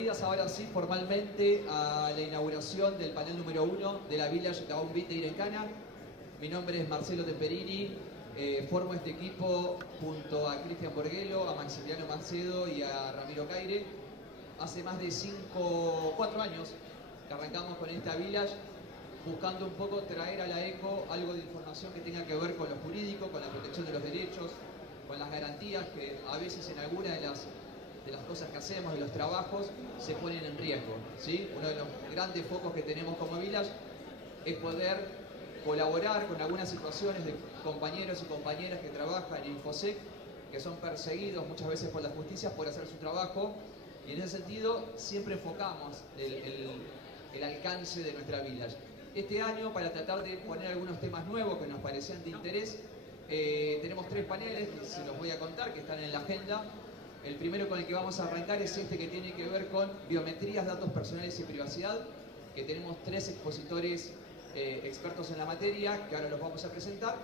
Bienvenidas ahora sí formalmente a la inauguración del panel número 1 de la Village Town Beat de Irencana. Mi nombre es Marcelo Temperini, formo este equipo junto a Cristian Borguelo, a Maximiliano Macedo y a Ramiro Caire. Hace más de 4 años que arrancamos con esta Village, buscando un poco traer a la ECO algo de información que tenga que ver con lo jurídico, con la protección de los derechos, con las garantías que a veces en algunas de las cosas que hacemos, de los trabajos, se ponen en riesgo, ¿sí? Uno de los grandes focos que tenemos como Village es poder colaborar con algunas situaciones de compañeros y compañeras que trabajan en Infosec, que son perseguidos muchas veces por la justicia por hacer su trabajo, y en ese sentido siempre enfocamos el alcance de nuestra Village. Este año, para tratar de poner algunos temas nuevos que nos parecían de interés, tenemos 3 paneles que se los voy a contar, que están en la agenda. El primero con el que vamos a arrancar es este que tiene que ver con biometrías, datos personales y privacidad, que tenemos 3 expositores expertos en la materia, que ahora los vamos a presentar.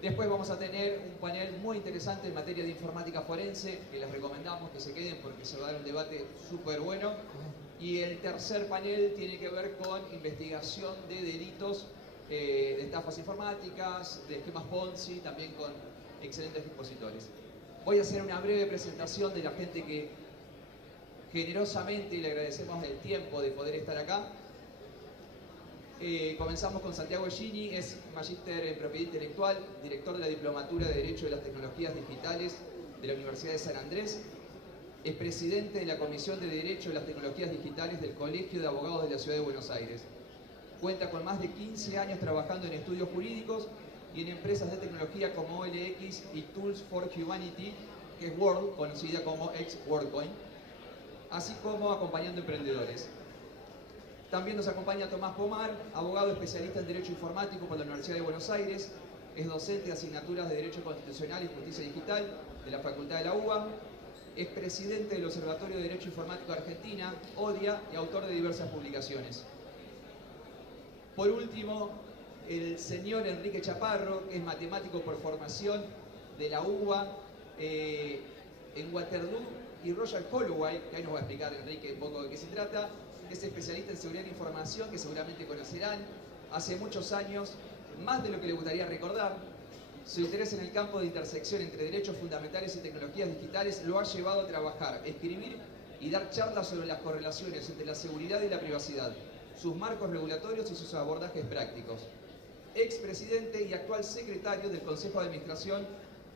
Después vamos a tener un panel muy interesante en materia de informática forense, que les recomendamos que se queden porque se va a dar un debate súper bueno. Y el tercer panel tiene que ver con investigación de delitos, de estafas informáticas, de esquemas Ponzi, también con excelentes expositores. Voy a hacer una breve presentación de la gente que generosamente le agradecemos el tiempo de poder estar acá. Comenzamos con Santiago Gini, es magíster en propiedad intelectual, director de la Diplomatura de Derecho de las Tecnologías Digitales de la Universidad de San Andrés, es presidente de la Comisión de Derecho de las Tecnologías Digitales del Colegio de Abogados de la Ciudad de Buenos Aires. Cuenta con más de 15 años trabajando en estudios jurídicos y en empresas de tecnología como OLX y Tools for Humanity, que es World, conocida como ex-WorldCoin, así como acompañando emprendedores. También nos acompaña Tomás Pomar, abogado especialista en Derecho Informático por la Universidad de Buenos Aires, es docente de asignaturas de Derecho Constitucional y Justicia Digital de la Facultad de la UBA, es presidente del Observatorio de Derecho Informático de Argentina, ODIA, y autor de diversas publicaciones. Por último, el señor Enrique Chaparro, que es matemático por formación de la UBA en Waterloo y Royal Holloway, que ahí nos va a explicar Enrique un poco de qué se trata. Es especialista en seguridad de información, que seguramente conocerán. Hace muchos años, más de lo que le gustaría recordar, su interés en el campo de intersección entre derechos fundamentales y tecnologías digitales lo ha llevado a trabajar, escribir y dar charlas sobre las correlaciones entre la seguridad y la privacidad, sus marcos regulatorios y sus abordajes prácticos. Expresidente y actual secretario del Consejo de Administración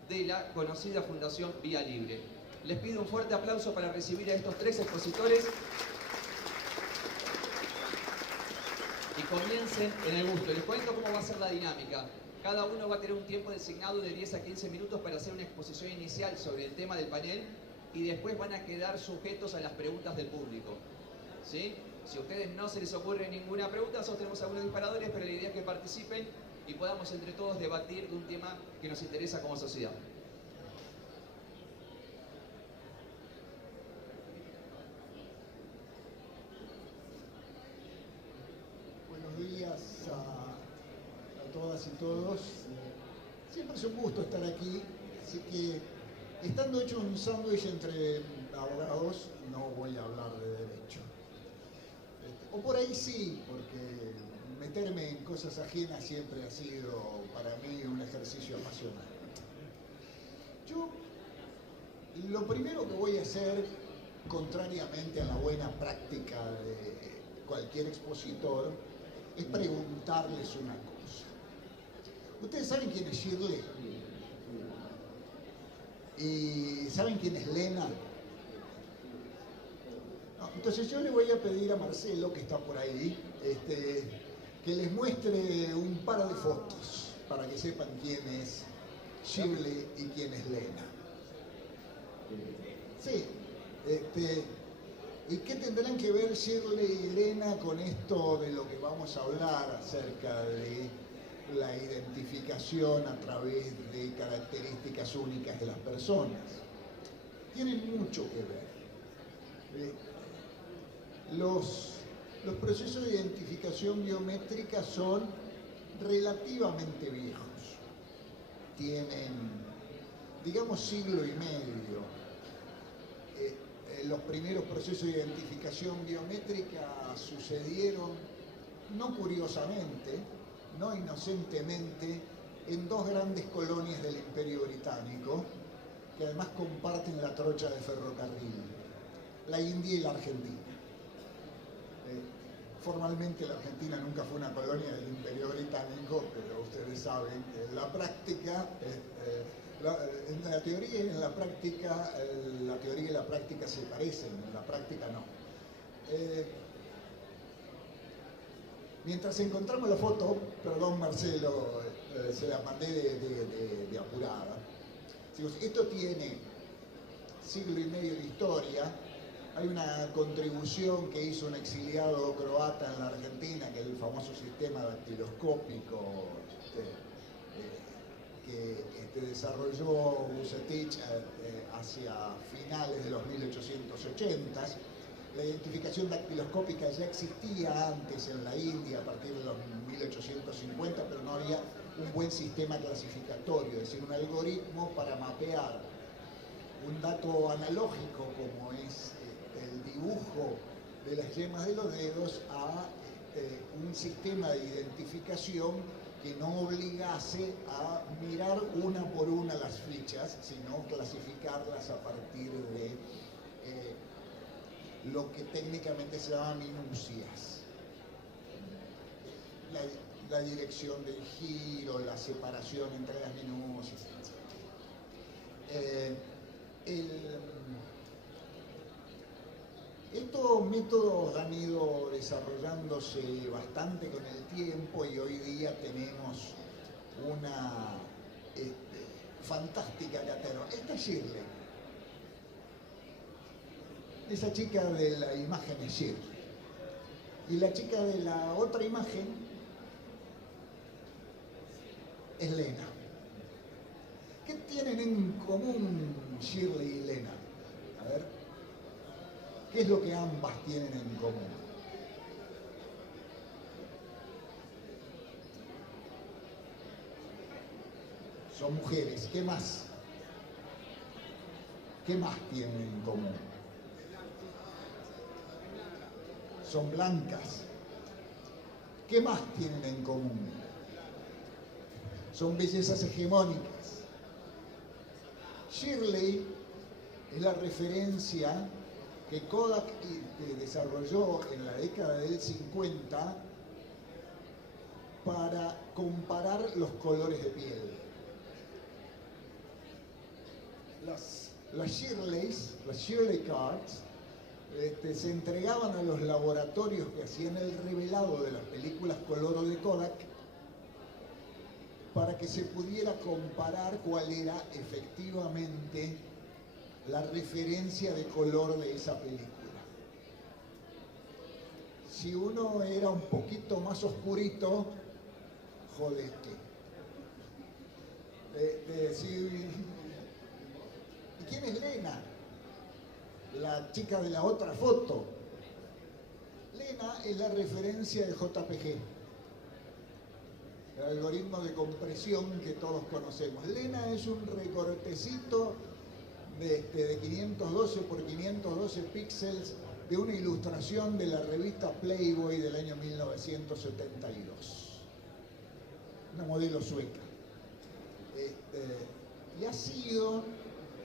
de la conocida Fundación Vía Libre. Les pido un fuerte aplauso para recibir a estos 3 expositores y comiencen en el gusto. Les cuento cómo va a ser la dinámica. Cada uno va a tener un tiempo designado de 10 a 15 minutos para hacer una exposición inicial sobre el tema del panel y después van a quedar sujetos a las preguntas del público, ¿sí? Si a ustedes no se les ocurre ninguna pregunta, nosotros tenemos algunos disparadores, pero la idea es que participen y podamos entre todos debatir de un tema que nos interesa como sociedad. Buenos días a todas y todos. Siempre es un gusto estar aquí, así que estando hecho un sándwich entre abogados, no voy a hablar de derecho. O por ahí sí, porque meterme en cosas ajenas siempre ha sido para mí un ejercicio apasionante. Yo lo primero que voy a hacer, contrariamente a la buena práctica de cualquier expositor, es preguntarles una cosa. ¿Ustedes saben quién es Shirley? ¿Y saben quién es Lena? No, entonces yo le voy a pedir a Marcelo, que está por ahí, que les muestre un par de fotos para que sepan quién es Shirley y quién es Lena. Sí, ¿y qué tendrán que ver Shirley y Lena con esto de lo que vamos a hablar acerca de la identificación a través de características únicas de las personas? Tienen mucho que ver. Los procesos de identificación biométrica son relativamente viejos. Tienen, digamos, siglo y medio. los primeros procesos de identificación biométrica sucedieron, no curiosamente, no inocentemente, en dos grandes colonias del Imperio Británico, que además comparten la trocha de ferrocarril, la India y la Argentina. Formalmente la Argentina nunca fue una colonia del Imperio Británico, pero ustedes saben que en la práctica, en la teoría y en la práctica, la teoría y la práctica se parecen, en la práctica no. Mientras encontramos la foto, perdón Marcelo, se la mandé de apurada. Esto tiene siglo y medio de historia. Hay una contribución que hizo un exiliado croata en la Argentina, que es el famoso sistema dactiloscópico que desarrolló Vucetich hacia finales de los 1880s. La identificación dactiloscópica ya existía antes en la India a partir de los 1850, pero no había un buen sistema clasificatorio, es decir, un algoritmo para mapear un dato analógico como es el dibujo de las yemas de los dedos a un sistema de identificación que no obligase a mirar una por una las fichas, sino clasificarlas a partir de lo que técnicamente se llama minucias. La dirección del giro, la separación entre las minucias, etc. Estos métodos han ido desarrollándose bastante con el tiempo y hoy día tenemos una fantástica cátedra. Esta es Shirley. Esa chica de la imagen es Shirley. Y la chica de la otra imagen es Lena. ¿Qué tienen en común Shirley y Lena? A ver, ¿qué es lo que ambas tienen en común? Son mujeres. ¿Qué más? ¿Qué más tienen en común? Son blancas. ¿Qué más tienen en común? Son bellezas hegemónicas. Shirley es la referencia que Kodak desarrolló en la década del 50 para comparar los colores de piel. Las Shirley Cards, se entregaban a los laboratorios que hacían el revelado de las películas color de Kodak para que se pudiera comparar cuál era efectivamente la referencia de color de esa película. Si uno era un poquito más oscurito, jodete. ¿Y quién es Lena? La chica de la otra foto. Lena es la referencia de JPG, el algoritmo de compresión que todos conocemos. Lena es un recortecito de 512 por 512 píxeles de una ilustración de la revista Playboy del año 1972. Una modelo sueca. Y ha sido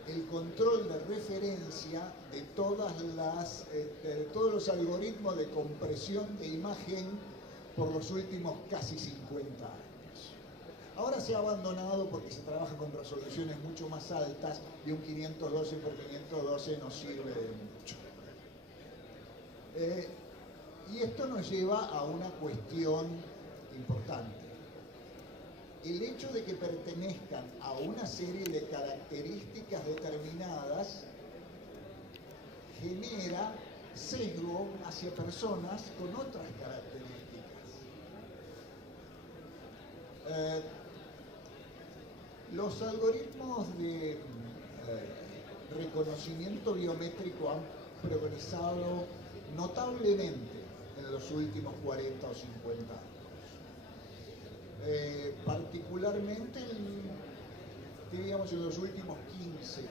el control de referencia de todos los algoritmos de compresión de imagen por los últimos casi 50 años. Ahora se ha abandonado porque se trabaja con resoluciones mucho más altas y un 512 por 512 no sirve de mucho. Y esto nos lleva a una cuestión importante. El hecho de que pertenezcan a una serie de características determinadas genera sesgo hacia personas con otras características. Los algoritmos de reconocimiento biométrico han progresado notablemente en los últimos 40 o 50 años. Particularmente diríamos en los últimos 15.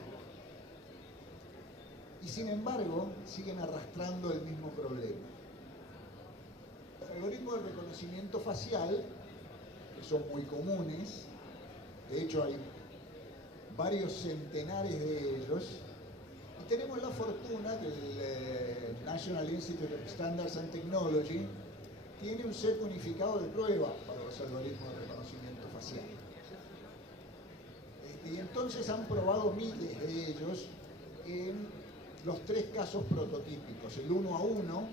y sin embargo siguen arrastrando el mismo problema. Los algoritmos de reconocimiento facial, que son muy comunes, de hecho hay varios centenares de ellos, y tenemos la fortuna que el National Institute of Standards and Technology tiene un set unificado de prueba para los algoritmos de reconocimiento facial. Y entonces han probado miles de ellos en los 3 casos prototípicos: el 1 a 1,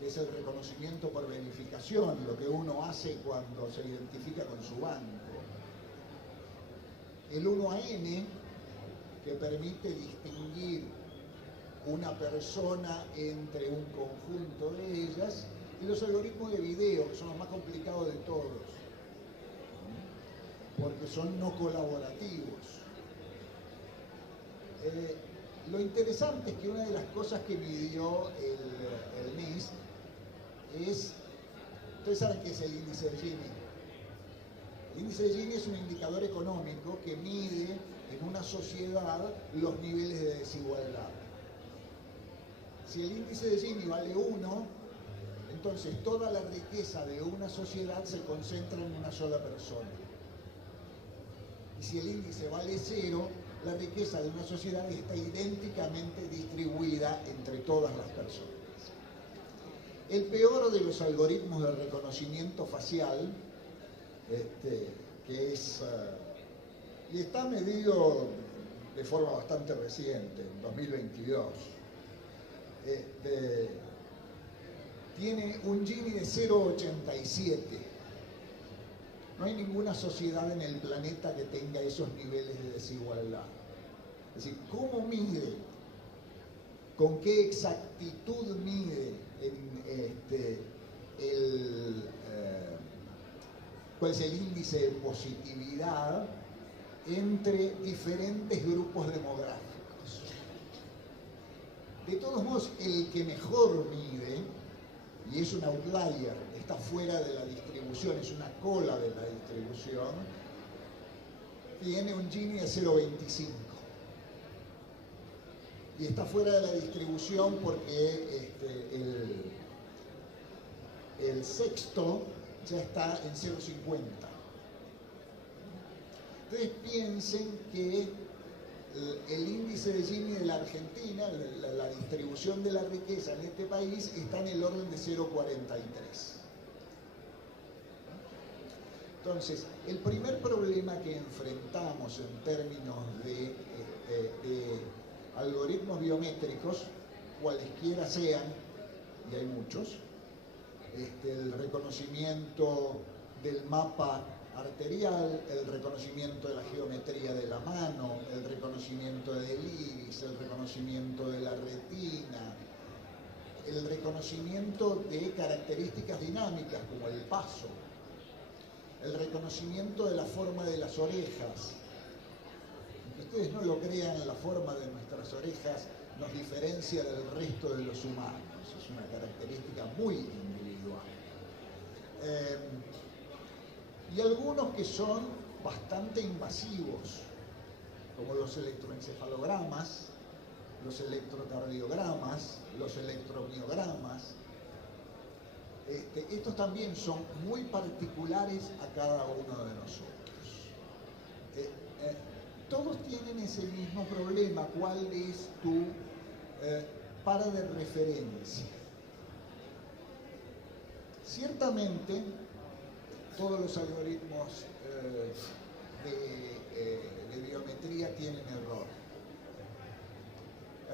que es el reconocimiento por verificación, lo que uno hace cuando se identifica con su banco; el 1 a N, que permite distinguir una persona entre un conjunto de ellas; y los algoritmos de video, que son los más complicados de todos, porque son no colaborativos. Lo interesante es que una de las cosas que midió el NIST es, ustedes saben qué es el índice de Gini. El índice de Gini es un indicador económico que mide en una sociedad los niveles de desigualdad. Si el índice de Gini vale 1, entonces toda la riqueza de una sociedad se concentra en una sola persona. Y si el índice vale 0, la riqueza de una sociedad está idénticamente distribuida entre todas las personas. El peor de los algoritmos de reconocimiento facial, que es, y está medido de forma bastante reciente, en 2022, tiene un Gini de 0,87. No hay ninguna sociedad en el planeta que tenga esos niveles de desigualdad. Es decir, ¿cómo mide? ¿Con qué exactitud mide cuál es el índice de positividad entre diferentes grupos demográficos? De todos modos, el que mejor mide, y es un outlier, está fuera de la distribución, es una cola de la distribución, tiene un Gini de 0,25. Y está fuera de la distribución porque el sexto ya está en 0,50. Entonces piensen que el índice de Gini de la Argentina, la distribución de la riqueza en este país, está en el orden de 0,43. Entonces, el primer problema que enfrentamos en términos de algoritmos biométricos, cualesquiera sean, y hay muchos, el reconocimiento del mapa arterial, el reconocimiento de la geometría de la mano, el reconocimiento del iris, el reconocimiento de la retina, el reconocimiento de características dinámicas como el paso, el reconocimiento de la forma de las orejas. Aunque ustedes no lo crean, la forma de nuestras orejas nos diferencia del resto de los humanos. Es una característica muy individual. Y algunos que son bastante invasivos, como los electroencefalogramas, los electrocardiogramas, los electromiogramas. Estos también son muy particulares a cada uno de nosotros. Todos tienen ese mismo problema: ¿cuál es tu para de referencia? Ciertamente, todos los algoritmos de biometría tienen error.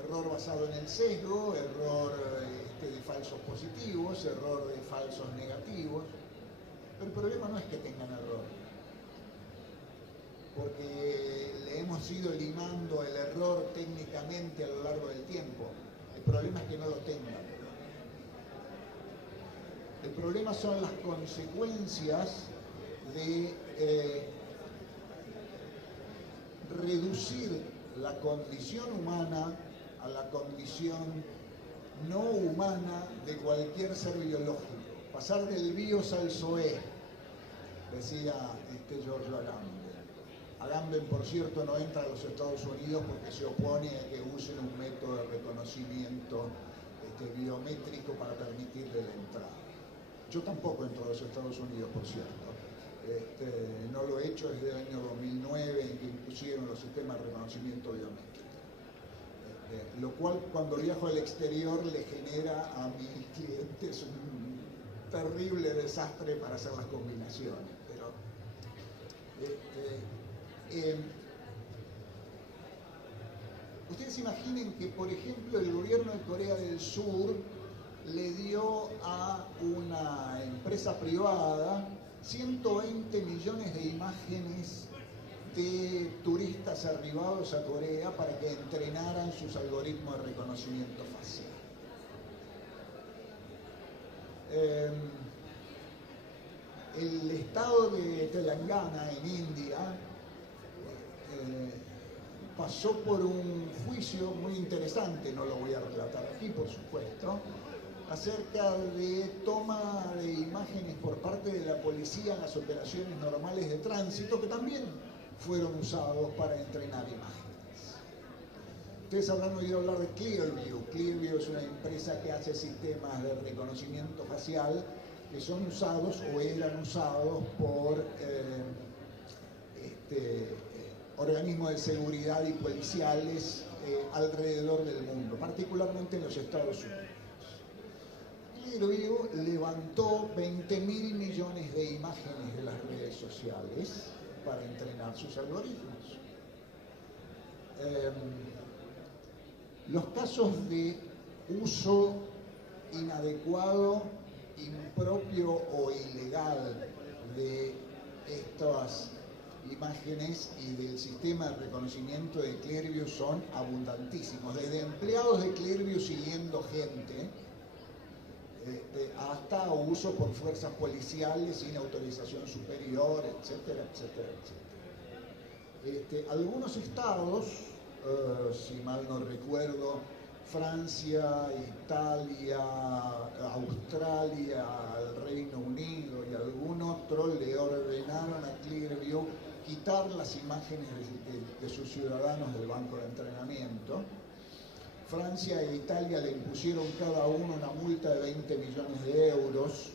Error basado en el sesgo, error de falsos positivos, error de falsos negativos. Pero el problema no es que tengan error, porque le hemos ido limando el error técnicamente a lo largo del tiempo. El problema es que no lo tengan. El problema son las consecuencias de reducir la condición humana a la condición no humana de cualquier ser biológico. Pasar del bios al zoé, decía Giorgio Agamben. Agamben, por cierto, no entra a los Estados Unidos porque se opone a que usen un método de reconocimiento biométrico para permitirle la entrada. Yo tampoco entro a los Estados Unidos, por cierto. No lo he hecho desde el año 2009, en que impusieron los sistemas de reconocimiento biométrico. Lo cual, cuando viajo al exterior, le genera a mis clientes un terrible desastre para hacer las combinaciones. Pero ustedes imaginen que, por ejemplo, el gobierno de Corea del Sur le dio a una empresa privada 120 millones de imágenes de turistas arribados a Corea para que entrenaran sus algoritmos de reconocimiento facial. El estado de Telangana, en India, pasó por un juicio muy interesante, no lo voy a relatar aquí, por supuesto, acerca de toma de imágenes por parte de la policía en las operaciones normales de tránsito, que también fueron usados para entrenar imágenes. Ustedes habrán oído hablar de Clearview. Clearview es una empresa que hace sistemas de reconocimiento facial que son usados o eran usados por organismos de seguridad y policiales alrededor del mundo, particularmente en los Estados Unidos. Clearview levantó 20.000 millones de imágenes de las redes sociales para entrenar sus algoritmos. Los casos de uso inadecuado, impropio o ilegal de estas imágenes y del sistema de reconocimiento de Clearview son abundantísimos, desde empleados de Clearview siguiendo gente hasta uso por fuerzas policiales sin autorización superior, etcétera, etcétera, etcétera. Algunos estados, si mal no recuerdo, Francia, Italia, Australia, el Reino Unido y algún otro le ordenaron a Clearview quitar las imágenes de sus ciudadanos del banco de entrenamiento. Francia e Italia le impusieron cada uno una multa de 20 millones de euros.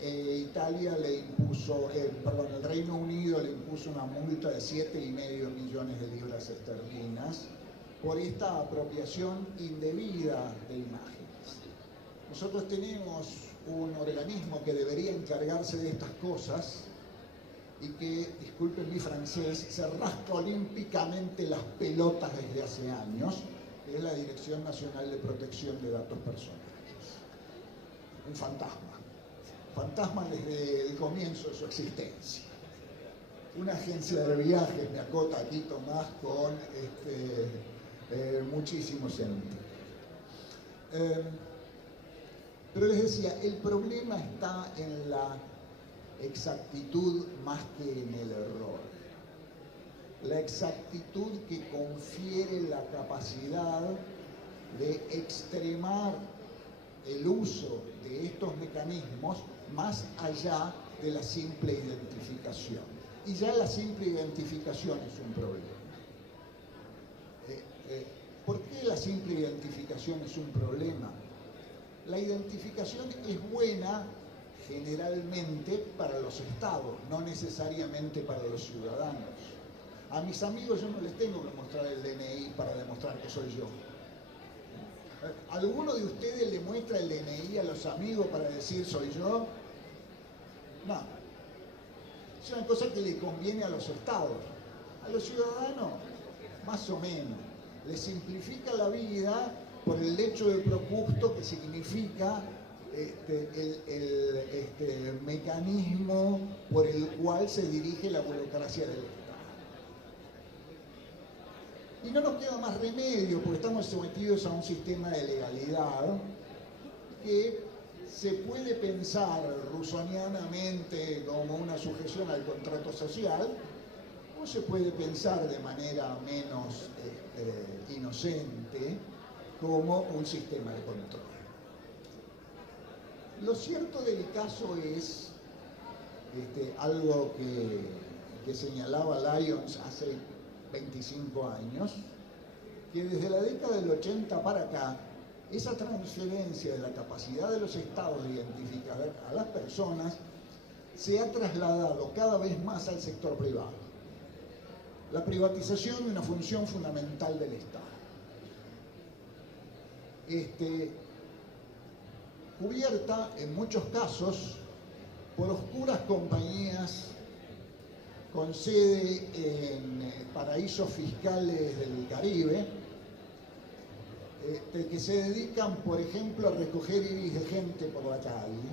Italia le impuso, el Reino Unido le impuso una multa de 7,5 millones de libras esterlinas por esta apropiación indebida de imágenes. Nosotros tenemos un organismo que debería encargarse de estas cosas y que, disculpen mi francés, se rasca olímpicamente las pelotas desde hace años, que es la Dirección Nacional de Protección de Datos Personales. Un fantasma desde el comienzo de su existencia. Una agencia de viajes, me acota aquí Tomás, con muchísimo sentido. Pero les decía, el problema está en la exactitud más que en el error. La exactitud que confiere la capacidad de extremar el uso de estos mecanismos más allá de la simple identificación. Y ya la simple identificación es un problema. ¿Por qué la simple identificación es un problema? La identificación es buena generalmente para los estados, no necesariamente para los ciudadanos. A mis amigos yo no les tengo que mostrar el DNI para demostrar que soy yo. ¿Alguno de ustedes le muestra el DNI a los amigos para decir soy yo? No. Es una cosa que le conviene a los estados. A los ciudadanos, más o menos. Les simplifica la vida por el hecho de propuesto que significa el mecanismo por el cual se dirige la burocracia del Estado. Y no nos queda más remedio, porque estamos sometidos a un sistema de legalidad que se puede pensar rusonianamente como una sujeción al contrato social, o se puede pensar de manera menos inocente como un sistema de control. Lo cierto del caso es algo que que señalaba Lyons hace 25 años, que desde la década del 80 para acá, esa transferencia de la capacidad de los estados de identificar a las personas se ha trasladado cada vez más al sector privado. La privatización de una función fundamental del Estado. Cubierta en muchos casos por oscuras compañías con sede en paraísos fiscales del Caribe, que se dedican, por ejemplo, a recoger iris de gente por la calle,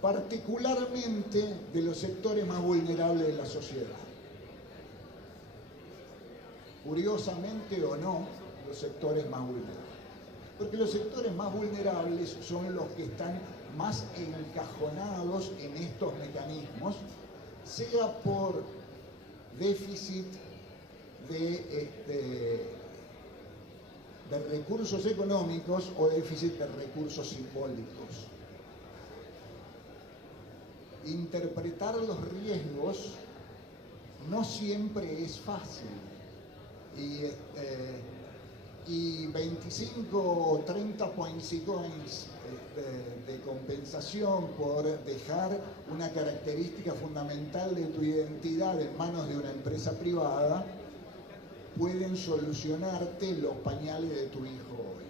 particularmente de los sectores más vulnerables de la sociedad. Curiosamente o no, los sectores más vulnerables. Porque los sectores más vulnerables son los que están más encajonados en estos mecanismos, sea por déficit de recursos económicos o déficit de recursos simbólicos. Interpretar los riesgos no siempre es fácil y 25 o 30 points de compensación por dejar una característica fundamental de tu identidad en manos de una empresa privada pueden solucionarte los pañales de tu hijo hoy.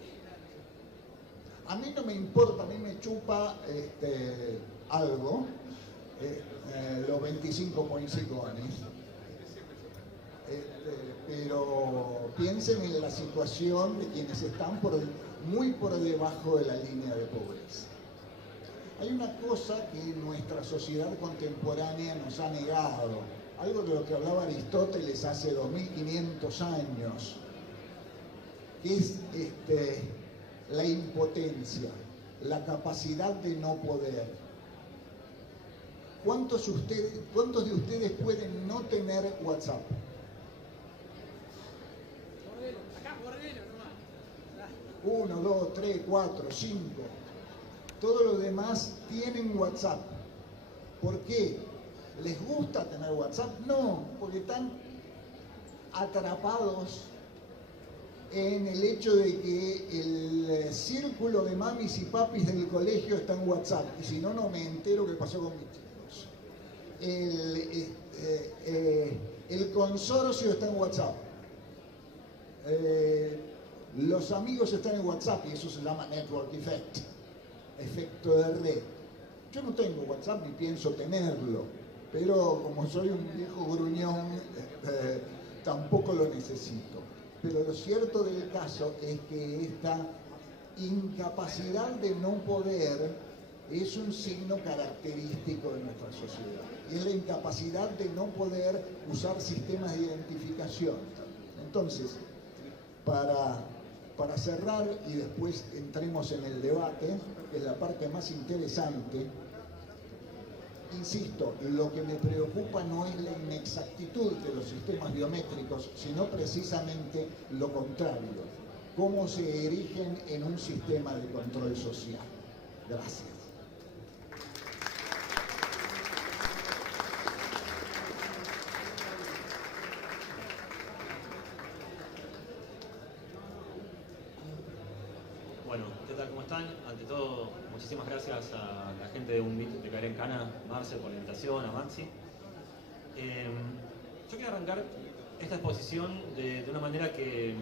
A mí no me importa, a mí me chupa algo los 25 poinsicones, pero piensen en la situación de quienes están muy por debajo de la línea de pobreza. Hay una cosa que nuestra sociedad contemporánea nos ha negado, algo de lo que hablaba Aristóteles hace 2500 años, que es la impotencia, la capacidad de no poder. ¿Cuántos de ustedes pueden no tener WhatsApp? Uno, dos, tres, cuatro, cinco. Todos los demás tienen WhatsApp. ¿Por qué? ¿Les gusta tener WhatsApp? No, porque están atrapados en el hecho de que el círculo de mamis y papis del colegio está en WhatsApp. Y si no, no me entero qué pasó con mis chicos. El consorcio está en WhatsApp. Los amigos están en WhatsApp y eso se llama network effect, efecto de red. Yo no tengo WhatsApp ni pienso tenerlo, pero como soy un viejo gruñón, tampoco lo necesito. Pero lo cierto del caso es que esta incapacidad de no poder es un signo característico de nuestra sociedad. Y es la incapacidad de no poder usar sistemas de identificación. Entonces, para cerrar y después entremos en el debate, que es la parte más interesante, insisto, lo que me preocupa no es la inexactitud de los sistemas biométricos, sino precisamente lo contrario, cómo se erigen en un sistema de control social. Gracias. Bueno, ¿qué tal? ¿Cómo están? Ante todo, muchísimas gracias a la gente de Un Bit de Caer en Cana, Marce por la invitación, a Maxi. Yo quiero arrancar esta exposición de una manera que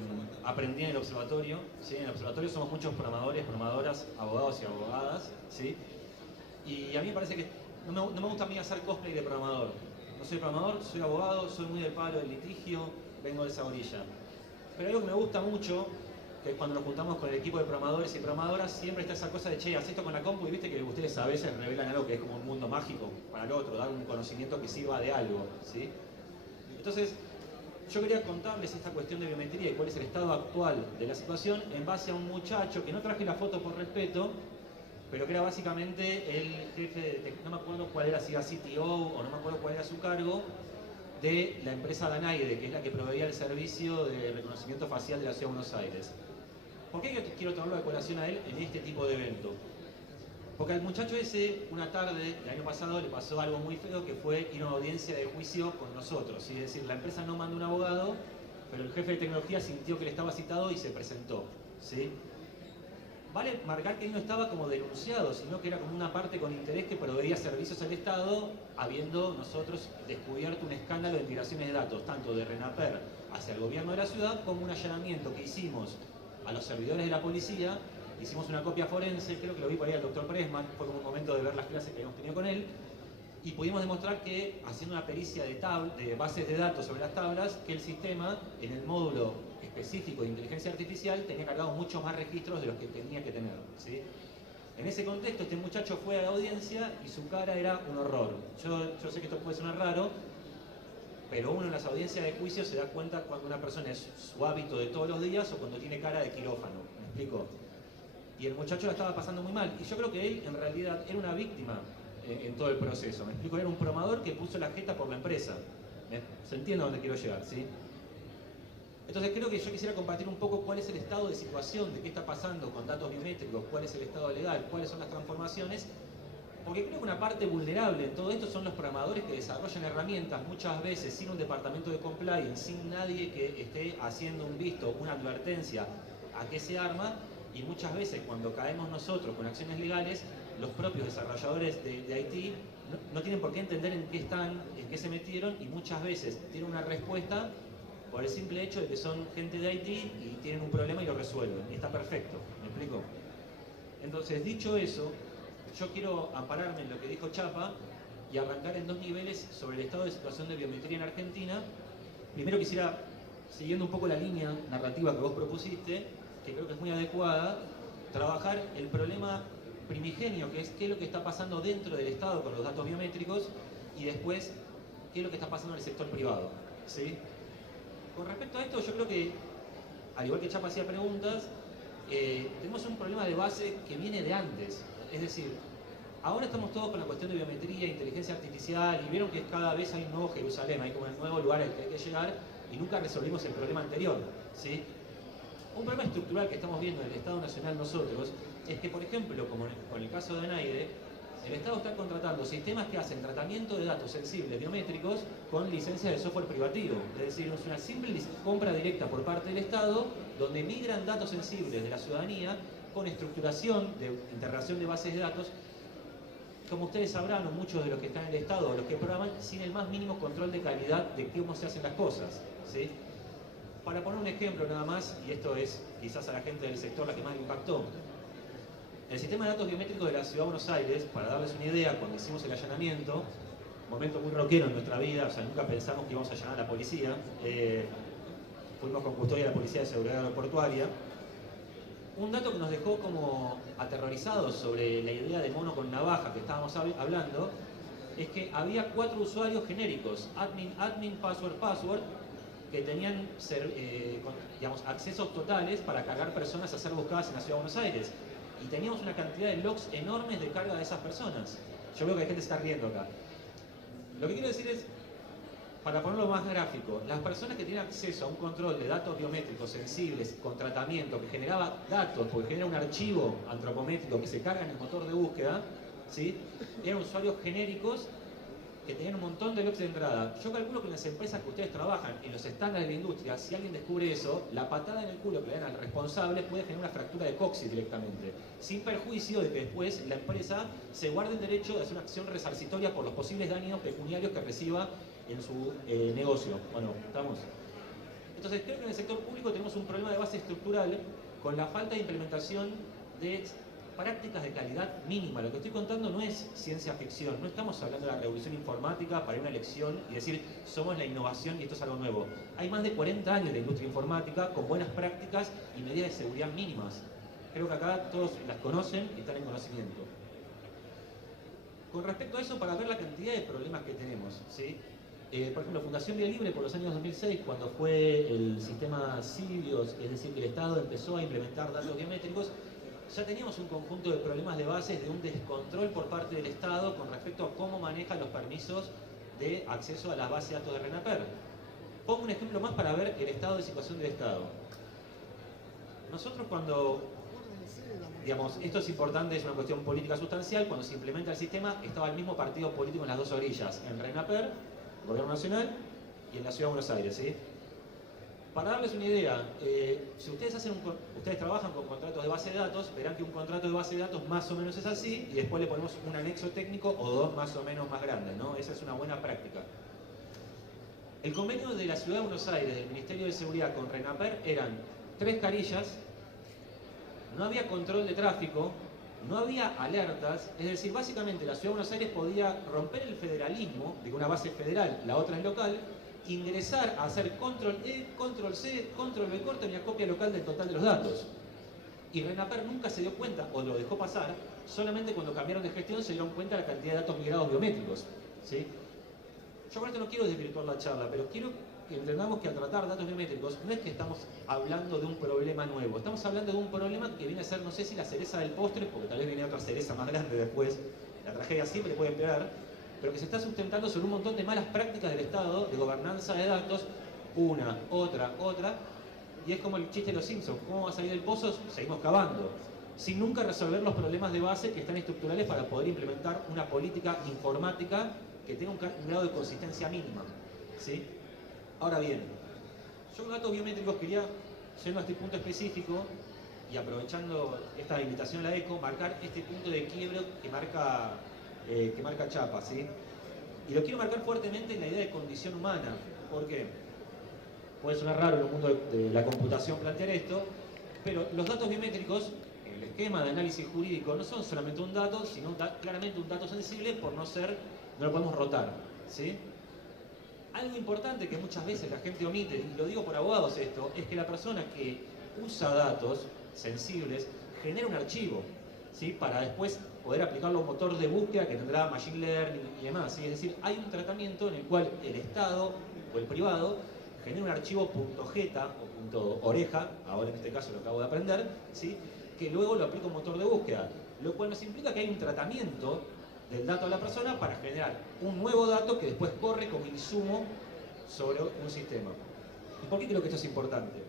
aprendí en el observatorio. ¿Sí? En el observatorio somos muchos programadores, programadoras, abogados y abogadas, ¿sí? Y a mí me parece que no me gusta a mí hacer cosplay de programador. No soy programador, soy abogado, soy muy del palo del litigio, vengo de esa orilla. Pero algo que me gusta mucho, que es cuando nos juntamos con el equipo de programadores y programadoras, siempre está esa cosa de, che, haz esto con la compu, y viste que ustedes a veces revelan algo que es como un mundo mágico para el otro, dar un conocimiento que sirva de algo, ¿sí? Entonces, yo quería contarles esta cuestión de biometría y cuál es el estado actual de la situación en base a un muchacho que no traje la foto por respeto, pero que era básicamente el jefe no me acuerdo cuál era, si era CTO o no me acuerdo cuál era su cargo, de la empresa Danaide, que es la que proveía el servicio de reconocimiento facial de la Ciudad de Buenos Aires. ¿Por qué yo quiero traerlo de colación a él en este tipo de evento? Porque al muchacho ese, una tarde del año pasado, le pasó algo muy feo, que fue ir a una audiencia de juicio con nosotros, ¿sí? Es decir, la empresa no mandó un abogado, pero el jefe de tecnología sintió que él estaba citado y se presentó, ¿sí? Vale marcar que él no estaba como denunciado, sino que era como una parte con interés que proveía servicios al Estado, habiendo nosotros descubierto un escándalo de migraciones de datos, tanto de RENAPER hacia el gobierno de la ciudad, como un allanamiento que hicimos a los servidores de la policía. Hicimos una copia forense, creo que lo vi por ahí al doctor Pressman, fue como un momento de ver las clases que habíamos tenido con él, y pudimos demostrar que, haciendo una pericia de bases de datos sobre las tablas, que el sistema, en el módulo específico de inteligencia artificial, tenía cargados muchos más registros de los que tenía que tener, ¿sí? En ese contexto, este muchacho fue a la audiencia y su cara era un horror. Yo sé que esto puede sonar raro, pero uno en las audiencias de juicio se da cuenta cuando una persona es su hábito de todos los días o cuando tiene cara de quirófano, ¿me explico? Y el muchacho la estaba pasando muy mal. Y yo creo que él, en realidad, era una víctima en todo el proceso. ¿Me explico? Era un programador que puso la jeta por la empresa. ¿Se entiende a dónde quiero llegar? ¿Sí? Entonces creo que yo quisiera compartir un poco cuál es el estado de situación, de qué está pasando con datos biométricos, cuál es el estado legal, cuáles son las transformaciones, porque creo que una parte vulnerable en todo esto son los programadores que desarrollan herramientas muchas veces sin un departamento de compliance, sin nadie que esté haciendo un visto, una advertencia a qué se arma, y muchas veces cuando caemos nosotros con acciones legales, los propios desarrolladores de IT no tienen por qué entender en qué están, en qué se metieron, y muchas veces tienen una respuesta por el simple hecho de que son gente de IT y tienen un problema y lo resuelven. Y está perfecto, ¿me explico? Entonces, dicho eso, yo quiero ampararme en lo que dijo Chapa y arrancar en dos niveles sobre el estado de situación de biometría en Argentina. Primero quisiera, siguiendo un poco la línea narrativa que vos propusiste, que creo que es muy adecuada, trabajar el problema primigenio, que es qué es lo que está pasando dentro del Estado con los datos biométricos, y después qué es lo que está pasando en el sector privado, ¿sí? Con respecto a esto, yo creo que, al igual que Chapa hacía preguntas, tenemos un problema de base que viene de antes. Es decir, ahora estamos todos con la cuestión de biometría, inteligencia artificial, y vieron que cada vez hay un nuevo Jerusalén, hay como un nuevo lugar al que hay que llegar, y nunca resolvimos el problema anterior, ¿sí? Un problema estructural que estamos viendo en el Estado Nacional nosotros es que, por ejemplo, como con el caso de Anaide, el Estado está contratando sistemas que hacen tratamiento de datos sensibles biométricos con licencias de software privativo. Es decir, es una simple compra directa por parte del Estado donde migran datos sensibles de la ciudadanía con estructuración de integración de bases de datos. Como ustedes sabrán, o muchos de los que están en el Estado o los que programan, sin el más mínimo control de calidad de cómo se hacen las cosas, ¿sí? Para poner un ejemplo nada más, y esto es quizás a la gente del sector la que más le impactó, el sistema de datos biométricos de la Ciudad de Buenos Aires, para darles una idea, cuando hicimos el allanamiento, momento muy rockero en nuestra vida, o sea, nunca pensamos que íbamos a allanar a la policía, fuimos con custodia de la Policía de Seguridad Aeroportuaria. Un dato que nos dejó como aterrorizados sobre la idea de mono con navaja que estábamos hablando, es que había 4 usuarios genéricos, admin, password, que tenían digamos, accesos totales para cargar personas a ser buscadas en la Ciudad de Buenos Aires. Y teníamos una cantidad de logs enormes de carga de esas personas. Yo veo que hay gente que se está riendo acá. Lo que quiero decir es, para ponerlo más gráfico, las personas que tienen acceso a un control de datos biométricos sensibles con tratamiento que generaba datos, porque genera un archivo antropométrico que se carga en el motor de búsqueda, ¿sí? Eran usuarios genéricos que tenían un montón de logs de entrada. Yo calculo que en las empresas que ustedes trabajan, en los estándares de la industria, si alguien descubre eso, la patada en el culo que le dan al responsable puede generar una fractura de coxis directamente, sin perjuicio de que después la empresa se guarde el derecho de hacer una acción resarcitoria por los posibles daños pecuniarios que reciba en su negocio. Bueno, ¿estamos? Entonces creo que en el sector público tenemos un problema de base estructural con la falta de implementación de prácticas de calidad mínima. Lo que estoy contando no es ciencia ficción, no estamos hablando de la revolución informática para una elección y decir somos la innovación y esto es algo nuevo. Hay más de 40 años de industria informática con buenas prácticas y medidas de seguridad mínimas. Creo que acá todos las conocen y están en conocimiento. Con respecto a eso, para ver la cantidad de problemas que tenemos, ¿sí? Por ejemplo, Fundación Vía Libre por los años 2006, cuando fue el sistema CIVIOS, es decir, que el Estado empezó a implementar datos biométricos, ya teníamos un conjunto de problemas de bases de un descontrol por parte del Estado con respecto a cómo maneja los permisos de acceso a las bases de datos de RENAPER. Pongo un ejemplo más para ver el estado de situación del Estado. Nosotros cuando... digamos, esto es importante, es una cuestión política sustancial. Cuando se implementa el sistema, estaba el mismo partido político en las dos orillas, en RENAPER, Gobierno Nacional, y en la Ciudad de Buenos Aires, ¿sí? Para darles una idea, si ustedes trabajan con contratos de base de datos, verán que un contrato de base de datos más o menos es así, y después le ponemos un anexo técnico o dos más o menos más grandes, ¿no? Esa es una buena práctica. El convenio de la Ciudad de Buenos Aires, del Ministerio de Seguridad con RENAPER, eran 3 carillas, no había control de tráfico, no había alertas, es decir, básicamente la Ciudad de Buenos Aires podía romper el federalismo, de que una base es federal, la otra es local, ingresar a hacer control E, control C, control V corta y una copia local del total de los datos. Y RENAPER nunca se dio cuenta, o lo dejó pasar, solamente cuando cambiaron de gestión se dieron cuenta de la cantidad de datos migrados biométricos, ¿sí? Yo con esto no quiero desvirtuar la charla, pero quiero que entendamos que al tratar datos biométricos no es que estamos hablando de un problema nuevo, estamos hablando de un problema que viene a ser, no sé si la cereza del postre, porque tal vez viene otra cereza más grande después, la tragedia siempre puede empeorar, pero que se está sustentando sobre un montón de malas prácticas del Estado, de gobernanza de datos, una, otra, y es como el chiste de los Simpsons, ¿cómo va a salir del pozo? Seguimos cavando, sin nunca resolver los problemas de base que están estructurales para poder implementar una política informática que tenga un grado de consistencia mínima, ¿sí? Ahora bien, yo con datos biométricos quería, yendo a este punto específico y aprovechando esta invitación a la ECO, marcar este punto de quiebre que marca Chapa, ¿sí? Y lo quiero marcar fuertemente en la idea de condición humana. ¿Por qué? Puede sonar raro en el mundo de la computación plantear esto, pero los datos biométricos, en el esquema de análisis jurídico, no son solamente un dato, sino claramente un dato sensible, por no lo podemos rotar, ¿sí? Algo importante que muchas veces la gente omite, y lo digo por abogados esto, es que la persona que usa datos sensibles genera un archivo, ¿sí? Para después poder aplicarlo a un motor de búsqueda que tendrá machine learning y demás, ¿sí? Es decir, hay un tratamiento en el cual el Estado o el privado genera un archivo .jeta o .oreja, ahora en este caso lo acabo de aprender, ¿sí? Que luego lo aplica a un motor de búsqueda, lo cual nos implica que hay un tratamiento del dato de la persona para generar un nuevo dato que después corre como insumo sobre un sistema. ¿Y por qué creo que esto es importante?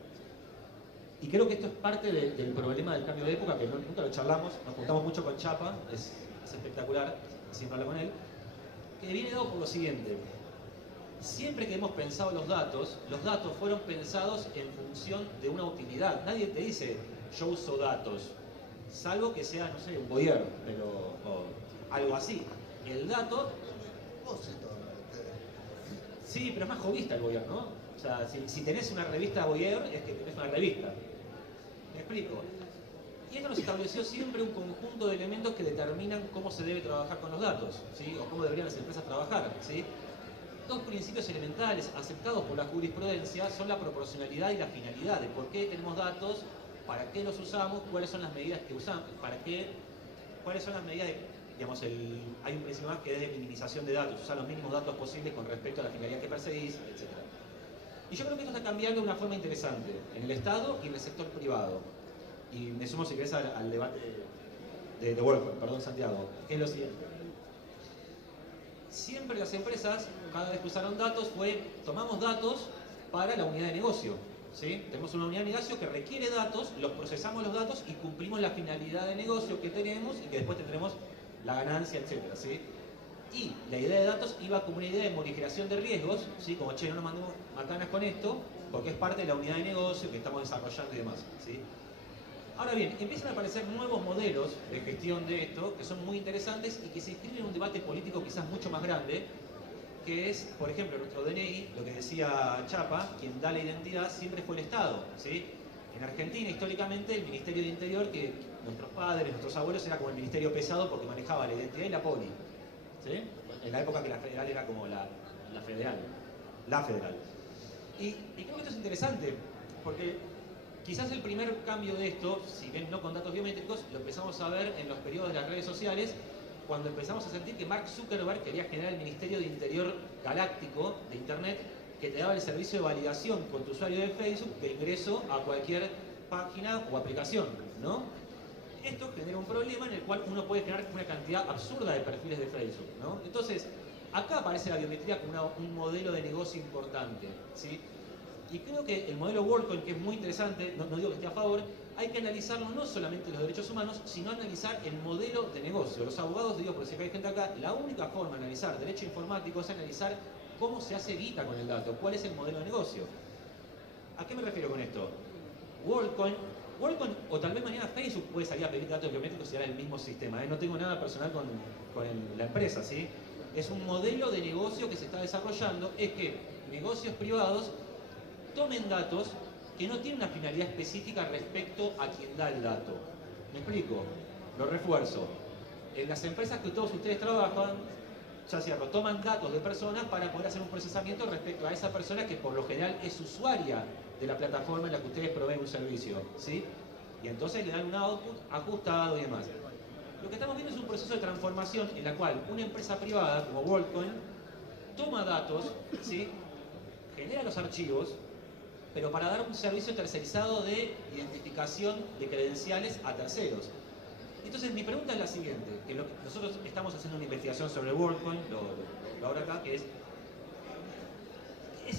Y creo que esto es parte del problema del cambio de época, que nunca lo charlamos, nos juntamos mucho con Chapa, es espectacular, siempre hablo con él, que viene dado por lo siguiente. Siempre que hemos pensado los datos fueron pensados en función de una utilidad. Nadie te dice, yo uso datos, salvo que sea, no sé, un Boyer, o algo así. El dato... Sí, pero es más jovista el Boyer, ¿no? O sea, si tenés una revista Boyer, es que tenés una revista. ¿Me explico? Y esto nos estableció siempre un conjunto de elementos que determinan cómo se debe trabajar con los datos, ¿sí? O cómo deberían las empresas trabajar, ¿sí? Dos principios elementales aceptados por la jurisprudencia son la proporcionalidad y la finalidad, de por qué tenemos datos, para qué los usamos, cuáles son las medidas que usamos, cuáles son las medidas de, digamos, hay un principio más que es de minimización de datos, usar los mínimos datos posibles con respecto a la finalidad que perseguís, etc. Y yo creo que esto está cambiando de una forma interesante, en el Estado y en el sector privado. Y me sumo, si querés, al debate de WorldCoin, perdón, Santiago, que es lo siguiente. Siempre las empresas, cada vez que usaron datos, tomamos datos para la unidad de negocio, ¿sí? Tenemos una unidad de negocio que requiere datos, los procesamos los datos y cumplimos la finalidad de negocio que tenemos y que después tendremos la ganancia, etcétera, ¿sí? Y la idea de datos iba como una idea de morigeración de riesgos, ¿sí? Como, che, no nos mandemos macanas con esto, porque es parte de la unidad de negocio que estamos desarrollando y demás, ¿sí? Ahora bien, empiezan a aparecer nuevos modelos de gestión de esto que son muy interesantes y que se inscriben en un debate político quizás mucho más grande, que es, por ejemplo, nuestro DNI, lo que decía Chapa, quien da la identidad siempre fue el Estado, ¿sí? En Argentina, históricamente, el Ministerio de Interior, que nuestros padres, nuestros abuelos, era como el ministerio pesado porque manejaba la identidad y la poli, ¿sí? En la época que la federal era como la federal. Y creo que esto es interesante, porque quizás el primer cambio de esto, si bien no con datos biométricos, lo empezamos a ver en los periodos de las redes sociales, cuando empezamos a sentir que Mark Zuckerberg quería generar el Ministerio de Interior Galáctico de Internet, que te daba el servicio de validación con tu usuario de Facebook de ingreso a cualquier página o aplicación, ¿no? Esto genera un problema en el cual uno puede generar una cantidad absurda de perfiles de Facebook, ¿no? Entonces, acá aparece la biometría como un modelo de negocio importante, ¿sí? Y creo que el modelo WorldCoin, que es muy interesante, no digo que esté a favor, hay que analizarlo no solamente los derechos humanos, sino analizar el modelo de negocio. Los abogados, digo, porque si hay gente acá, la única forma de analizar derecho informático es analizar cómo se hace guita con el dato, cuál es el modelo de negocio. ¿A qué me refiero con esto? WorldCoin, o tal vez mañana Facebook puede salir a pedir datos biométricos y dar el mismo sistema. No tengo nada personal con la empresa, ¿sí? Es un modelo de negocio que se está desarrollando, es que negocios privados tomen datos que no tienen una finalidad específica respecto a quien da el dato. ¿Me explico? Lo refuerzo. En las empresas que todos ustedes trabajan, ya cierro, toman datos de personas para poder hacer un procesamiento respecto a esa persona que por lo general es usuaria de la plataforma en la que ustedes proveen un servicio, ¿sí? Y entonces le dan un output ajustado y demás. Lo que estamos viendo es un proceso de transformación en la cual una empresa privada como WorldCoin toma datos, ¿sí? Genera los archivos, pero para dar un servicio tercerizado de identificación de credenciales a terceros. Entonces mi pregunta es la siguiente, que nosotros estamos haciendo una investigación sobre WorldCoin, lo hago acá, que ¿es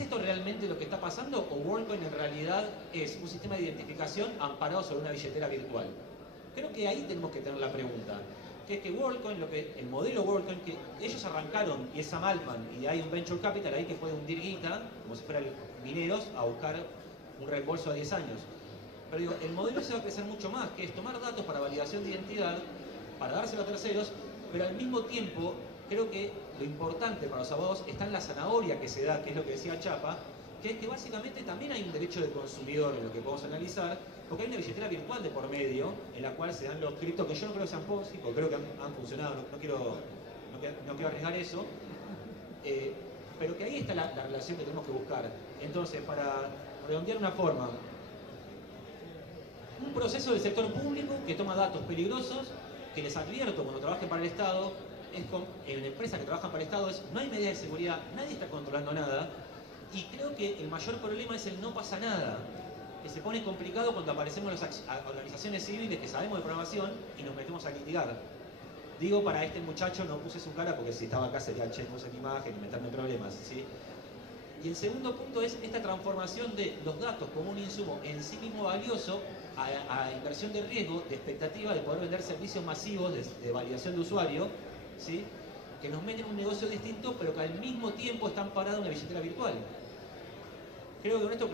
esto realmente lo que está pasando o WorldCoin en realidad es un sistema de identificación amparado sobre una billetera virtual? Creo que ahí tenemos que tener la pregunta, que es que WorldCoin, el modelo WorldCoin, que ellos arrancaron, y es Sam Altman, y hay un venture capital ahí que puede hundir guita, como si fueran mineros, a buscar un reembolso a 10 años. Pero digo, el modelo se va a crecer mucho más, que es tomar datos para validación de identidad, para dárselo a terceros, pero al mismo tiempo, creo que lo importante para los abogados está en la zanahoria que se da, que es lo que decía Chapa, que es que básicamente también hay un derecho de consumidor en lo que podemos analizar, porque hay una billetera virtual de por medio, en la cual se dan los criptos, que yo no creo que sean Ponzi, porque creo que han funcionado, no quiero arriesgar eso, pero que ahí está la relación que tenemos que buscar. Entonces, para redondear una forma, un proceso del sector público que toma datos peligrosos, que les advierto cuando trabajen para el Estado, en empresas que trabajan para el Estado, no hay medidas de seguridad, nadie está controlando nada, y creo que el mayor problema es el no pasa nada, que se pone complicado cuando aparecemos las organizaciones civiles que sabemos de programación y nos metemos a litigar. Digo, para este muchacho no puse su cara porque si estaba acá sería che, puse mi imagen y meterme en problemas, ¿sí? Y el segundo punto es esta transformación de los datos como un insumo en sí mismo valioso a inversión de riesgo, de expectativa de poder vender servicios masivos de validación de usuario, ¿sí? Que nos meten en un negocio distinto, pero que al mismo tiempo están parados en una billetera virtual. Creo que con esto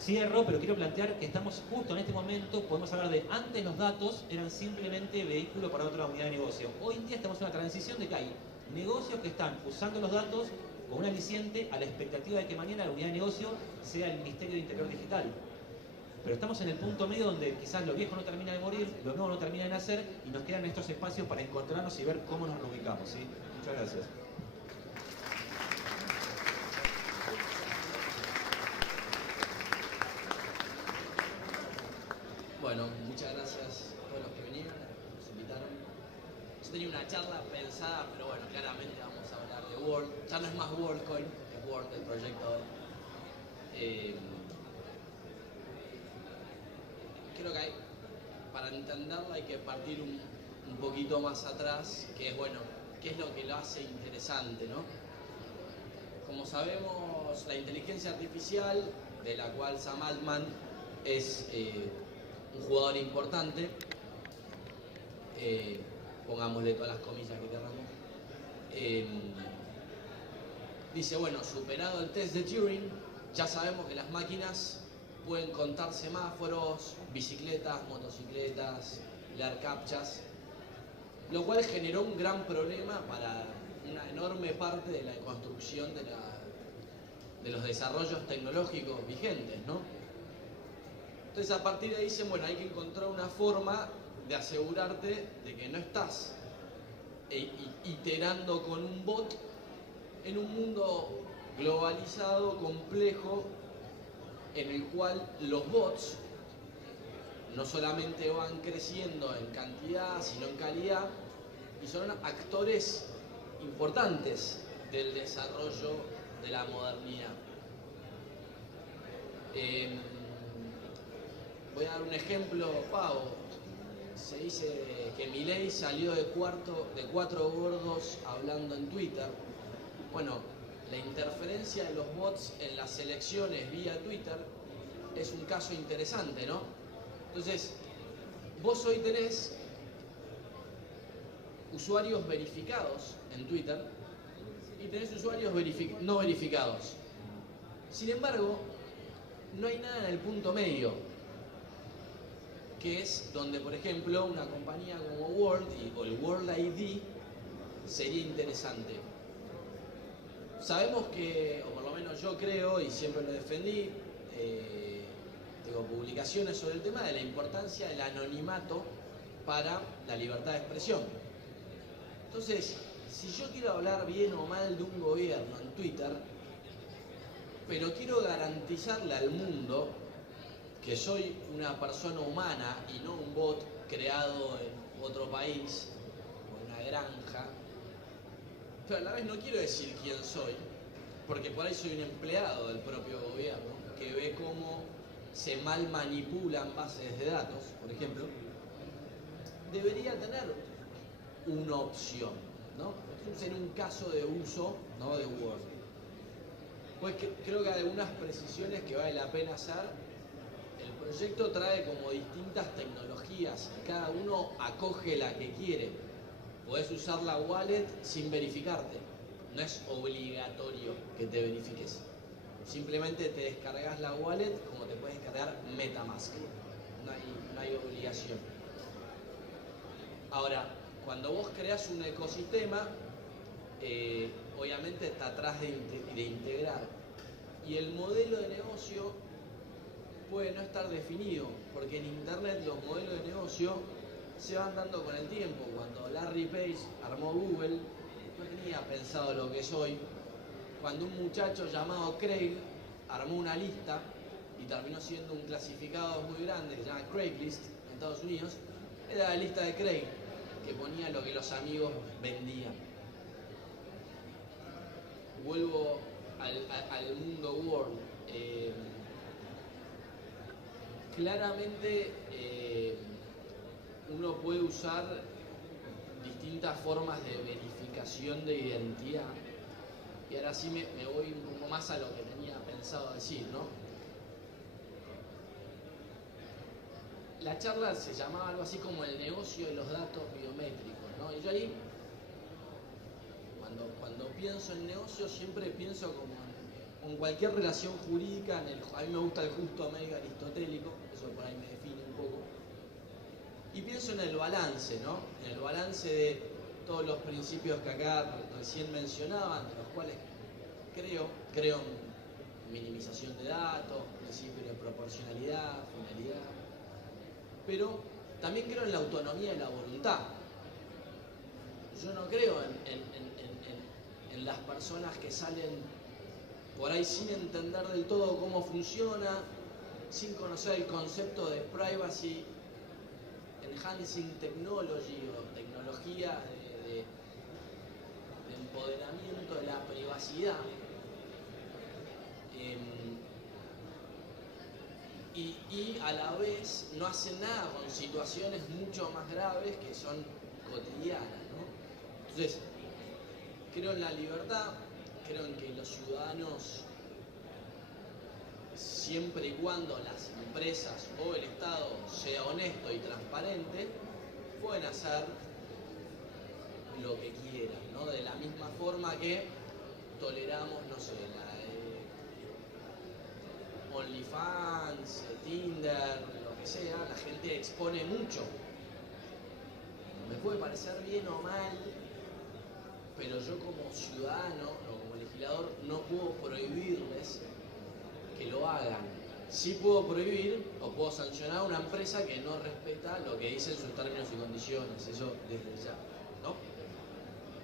cierro, pero quiero plantear que estamos justo en este momento, podemos hablar de antes los datos eran simplemente vehículo para otra unidad de negocio. Hoy en día estamos en una transición de que hay negocios que están usando los datos como un aliciente a la expectativa de que mañana la unidad de negocio sea el Ministerio de Interior Digital. Pero estamos en el punto medio donde quizás lo viejo no termina de morir, lo nuevo no termina de nacer y nos quedan estos espacios para encontrarnos y ver cómo nos reubicamos, ¿sí? Muchas gracias. Bueno, muchas gracias a todos los que vinieron, a los que nos invitaron. Yo tenía una charla pensada, pero bueno, claramente vamos a hablar de World. Ya no es más WorldCoin, es World, el proyecto. Creo que para entenderlo hay que partir un poquito más atrás, que es bueno, qué es lo que lo hace interesante, ¿no? Como sabemos, la inteligencia artificial, de la cual Sam Altman es un jugador importante, pongámosle todas las comillas que queramos, dice, bueno, superado el test de Turing, ya sabemos que las máquinas pueden contar semáforos, bicicletas, motocicletas, leer captchas, lo cual generó un gran problema para una enorme parte de la construcción de los desarrollos tecnológicos vigentes, ¿no? Entonces a partir de ahí dicen, bueno, hay que encontrar una forma de asegurarte de que no estás iterando con un bot en un mundo globalizado, complejo, en el cual los bots no solamente van creciendo en cantidad, sino en calidad, y son actores importantes del desarrollo de la modernidad. Voy a dar un ejemplo, Pau. Se dice que Milei salió de cuatro gordos hablando en Twitter. Bueno, la interferencia de los bots en las elecciones vía Twitter es un caso interesante, ¿no? Entonces, vos hoy tenés usuarios verificados en Twitter y tenés usuarios no verificados. Sin embargo, no hay nada en el punto medio, que es donde, por ejemplo, una compañía como World o el World ID sería interesante. Sabemos que, o por lo menos yo creo, y siempre lo defendí, tengo publicaciones sobre el tema de la importancia del anonimato para la libertad de expresión. Entonces, si yo quiero hablar bien o mal de un gobierno en Twitter, pero quiero garantizarle al mundo que soy una persona humana y no un bot creado en otro país, o en una granja, pero a la vez no quiero decir quién soy, porque por ahí soy un empleado del propio gobierno que ve cómo se mal manipulan bases de datos, por ejemplo, debería tener una opción, ¿no? Sería un caso de uso, ¿no?, de Word. Pues creo que hay algunas precisiones que vale la pena hacer. El proyecto trae como distintas tecnologías y cada uno acoge la que quiere. Podés usar la wallet sin verificarte. No es obligatorio que te verifiques. Simplemente te descargas la wallet como te puedes descargar MetaMask. No hay obligación. Ahora, cuando vos creás un ecosistema, obviamente está atrás de integrar. Y el modelo de negocio puede no estar definido, porque en Internet los modelos de negocio se van dando con el tiempo. Cuando Larry Page armó Google, no tenía pensado lo que es hoy. Cuando un muchacho llamado Craig armó una lista y terminó siendo un clasificado muy grande, que se llama Craigslist en Estados Unidos, era la lista de Craig, que ponía lo que los amigos vendían. Vuelvo al mundo World. Claramente uno puede usar distintas formas de verificación de identidad, y ahora sí me voy un poco más a lo que tenía pensado decir, ¿no? La charla se llamaba algo así como el negocio de los datos biométricos, ¿no? Y yo ahí, cuando pienso en negocio, siempre pienso como en cualquier relación jurídica. A mí me gusta el justo medio aristotélico, eso por ahí me define un poco. Y pienso en el balance, ¿no? En el balance de todos los principios que acá recién mencionaban, de los cuales creo en minimización de datos, principio de proporcionalidad, finalidad, pero también creo en la autonomía y la voluntad. Yo no creo en las personas que salen por ahí sin entender del todo cómo funciona, sin conocer el concepto de privacy enhancing technology o tecnología de empoderamiento de la privacidad. Y a la vez no hacen nada con situaciones mucho más graves que son cotidianas, ¿no? Entonces, creo en la libertad, creo en que los ciudadanos, siempre y cuando las empresas o el Estado sea honesto y transparente, pueden hacer lo que quieran, ¿no? De la misma forma que toleramos, no sé, OnlyFans, Tinder, lo que sea, la gente expone mucho. Me puede parecer bien o mal, pero yo como ciudadano o como legislador no puedo prohibirles que lo hagan. Sí puedo prohibir o puedo sancionar a una empresa que no respeta lo que dicen sus términos y condiciones, eso desde ya, ¿no?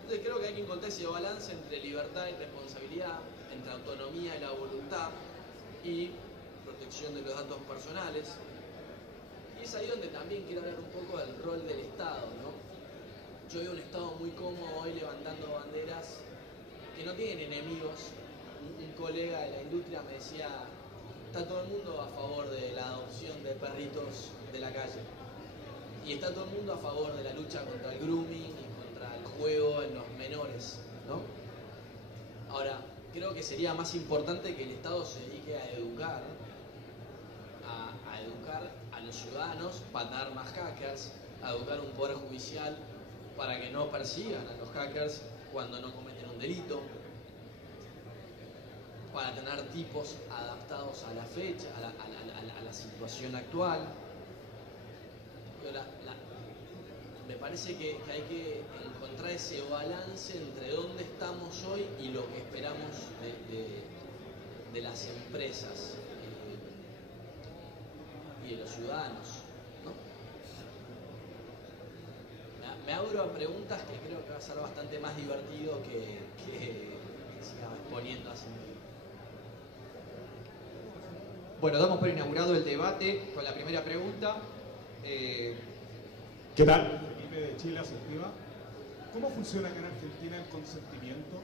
Entonces creo que hay que encontrar ese balance entre libertad y responsabilidad, entre autonomía y la voluntad y protección de los datos personales. Y es ahí donde también quiero hablar un poco del rol del Estado, ¿no? Yo veo un Estado muy cómodo hoy levantando banderas que no tienen enemigos. Un colega de la industria me decía, está todo el mundo a favor de la adopción de perritos de la calle. Y está todo el mundo a favor de la lucha contra el grooming y contra el juego en los menores, ¿no? Ahora, creo que sería más importante que el Estado se dedique a educar a los ciudadanos, patar más hackers, a educar un poder judicial para que no persigan a los hackers cuando no cometen un delito, para tener tipos adaptados a la fecha, a la situación actual. Me parece que hay que encontrar ese balance entre dónde estamos hoy y lo que esperamos de las empresas y de los ciudadanos, ¿no? Me abro a preguntas que creo que va a ser bastante más divertido que siga exponiendo así. Bueno, damos por inaugurado el debate con la primera pregunta. ¿Qué tal? Felipe de Chile, Asertiva. ¿Cómo funciona acá en Argentina el consentimiento?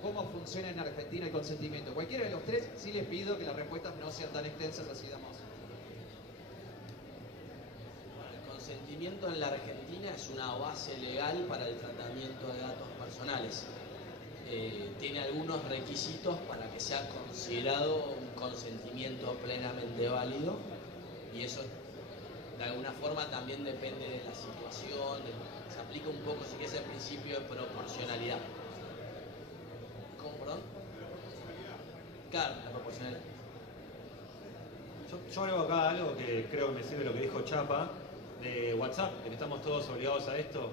¿Cómo funciona en Argentina el consentimiento? Cualquiera de los tres, sí les pido que las respuestas no sean tan extensas, así damos. El consentimiento en la Argentina es una base legal para el tratamiento de datos personales. Tiene algunos requisitos para que sea considerado un consentimiento plenamente válido, y eso de alguna forma también depende de la situación, se aplica un poco, si que es el principio de proporcionalidad. ¿Cómo, perdón? Claro, la proporcionalidad. Yo agrego acá algo que creo que me sirve lo que dijo Chapa, de WhatsApp, que estamos todos obligados a esto.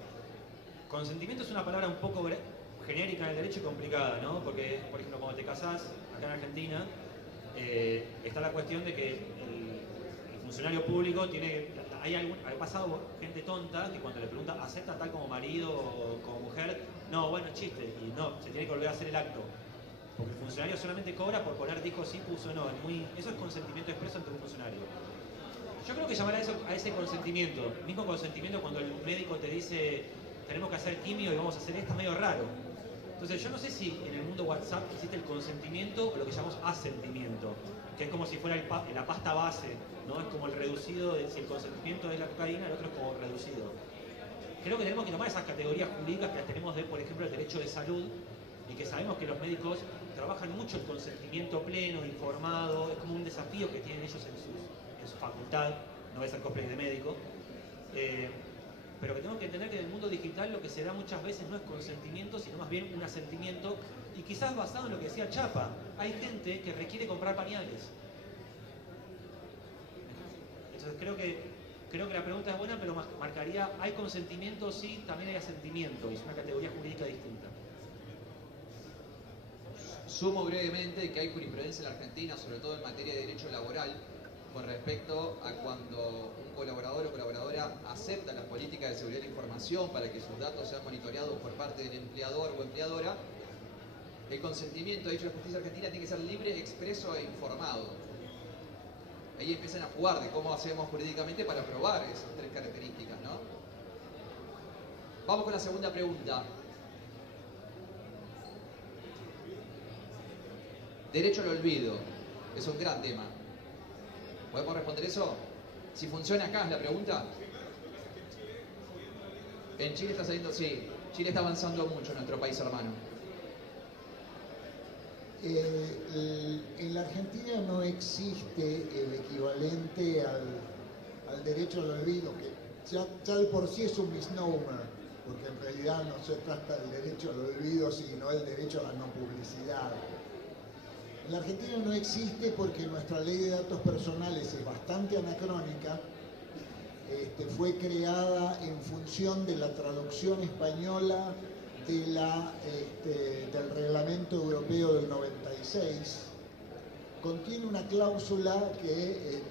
Consentimiento es una palabra un poco genérica en el derecho y complicada, ¿no? Porque, por ejemplo, cuando te casás acá en Argentina, está la cuestión de que el funcionario público tiene... ha pasado gente tonta que cuando le pregunta, ¿acepta tal como marido o como mujer? No, bueno, es chiste, y no, se tiene que volver a hacer el acto. Porque el funcionario solamente cobra por poner dijo sí, puso no. Eso es consentimiento expreso entre un funcionario. Yo creo que llamar a ese consentimiento, mismo consentimiento cuando el médico te dice tenemos que hacer quimio y vamos a hacer esto, es medio raro. Entonces yo no sé si en el mundo WhatsApp existe el consentimiento o lo que llamamos asentimiento, que es como si fuera la pasta base, ¿no? Es como el reducido, si el consentimiento es la cocaína, el otro es como reducido. Creo que tenemos que tomar esas categorías jurídicas que las tenemos de, por ejemplo, el derecho de salud, y que sabemos que los médicos trabajan mucho el consentimiento pleno, informado, es como un desafío que tienen ellos en su facultad, no voy a hacer cosplay de médico. Pero que tenemos que entender que en el mundo digital lo que se da muchas veces no es consentimiento, sino más bien un asentimiento, y quizás basado en lo que decía Chapa. Hay gente que requiere comprar pañales. Entonces creo que la pregunta es buena, pero marcaría, ¿hay consentimiento? Sí, también hay asentimiento, y es una categoría jurídica distinta. Sumo brevemente que hay jurisprudencia en la Argentina, sobre todo en materia de derecho laboral, con respecto a cuando un colaborador o colaboradora acepta las políticas de seguridad de la información para que sus datos sean monitoreados por parte del empleador o empleadora. El consentimiento, de hecho, la justicia argentina tiene que ser libre, expreso e informado. Ahí empiezan a jugar de cómo hacemos jurídicamente para probar esas tres características, ¿no? Vamos con la segunda pregunta. Derecho al olvido. Es un gran tema. ¿Podemos responder eso? Si funciona acá, es la pregunta. En Chile está saliendo, sí. Chile está avanzando mucho en nuestro país hermano. En la Argentina no existe el equivalente al derecho al olvido, que ya de por sí es un misnomer, porque en realidad no se trata del derecho al olvido, sino el derecho a la no publicidad. En la Argentina no existe porque nuestra ley de datos personales es bastante anacrónica. Fue creada en función de la traducción española del Reglamento Europeo del 96. Contiene una cláusula que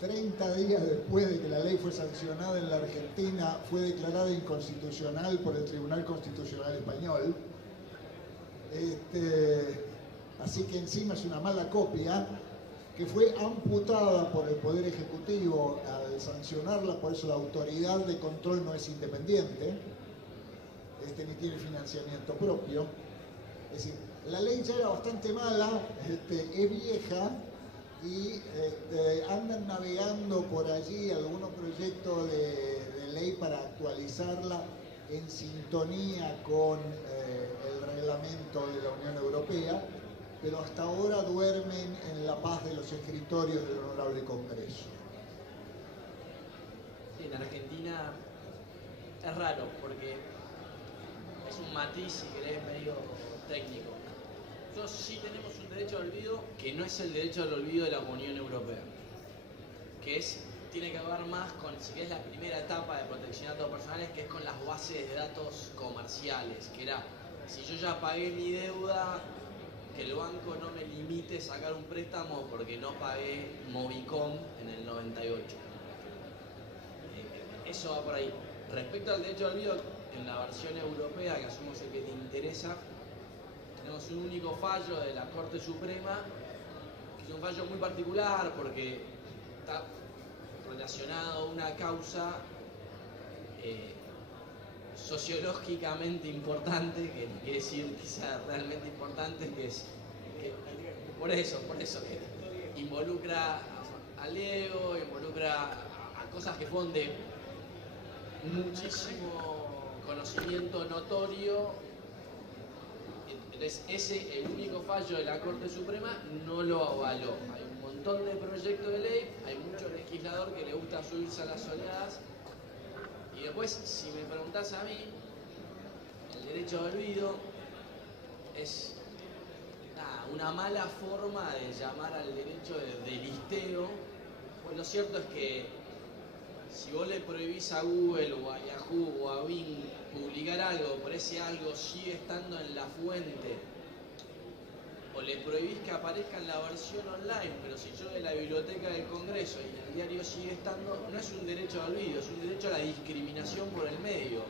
30 días después de que la ley fue sancionada en la Argentina fue declarada inconstitucional por el Tribunal Constitucional Español. Así que encima es una mala copia que fue amputada por el Poder Ejecutivo al sancionarla, por eso la autoridad de control no es independiente, ni tiene financiamiento propio. Es decir, la ley ya era bastante mala, es vieja, y andan navegando por allí algunos proyectos de ley para actualizarla en sintonía con el reglamento de la Unión Europea. pero hasta ahora duermen en la paz de los escritorios del Honorable Congreso. Sí, en Argentina es raro porque es un matiz, si querés, medio técnico. Nosotros sí tenemos un derecho al olvido que no es el derecho al olvido de la Unión Europea, que tiene que ver más con, si querés, la primera etapa de protección de datos personales, que es con las bases de datos comerciales, que era, si yo ya pagué mi deuda, que el banco no me limite a sacar un préstamo porque no pagué Movicom en el 98. Eso va por ahí. Respecto al derecho al olvido, en la versión europea, que asumo es el que te interesa, tenemos un único fallo de la Corte Suprema, que es un fallo muy particular porque está relacionado a una causa sociológicamente importante, que no quiere decir que sea realmente importante, por eso, que involucra al ego, involucra a cosas que fueron de muchísimo conocimiento notorio. Entonces el único fallo de la Corte Suprema no lo avaló. Hay un montón de proyectos de ley, hay mucho legislador que le gusta subirse a las oleadas. Y después, si me preguntás a mí, el derecho al olvido es una mala forma de llamar al derecho de listeo. Pues lo cierto es que si vos le prohibís a Google o a Yahoo o a Bing publicar algo, por ese algo sigue estando en la fuente, o le prohibís que aparezca en la versión online, pero si yo de la biblioteca del Congreso y el diario sigue estando, no es un derecho al olvido, es un derecho a la discriminación por el medio,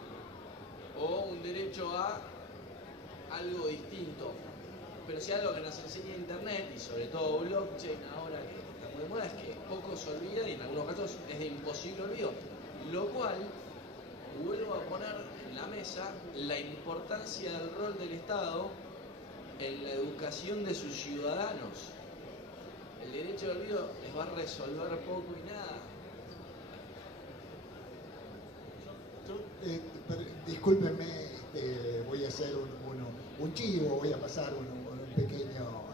o un derecho a algo distinto. Pero si algo que nos enseña Internet, y sobre todo blockchain ahora que está muy de moda, es que poco se olvida y en algunos casos es de imposible olvido, lo cual vuelvo a poner en la mesa la importancia del rol del Estado en la educación de sus ciudadanos. El derecho al olvido les va a resolver poco y nada. Discúlpenme, voy a hacer un chivo, voy a pasar un pequeño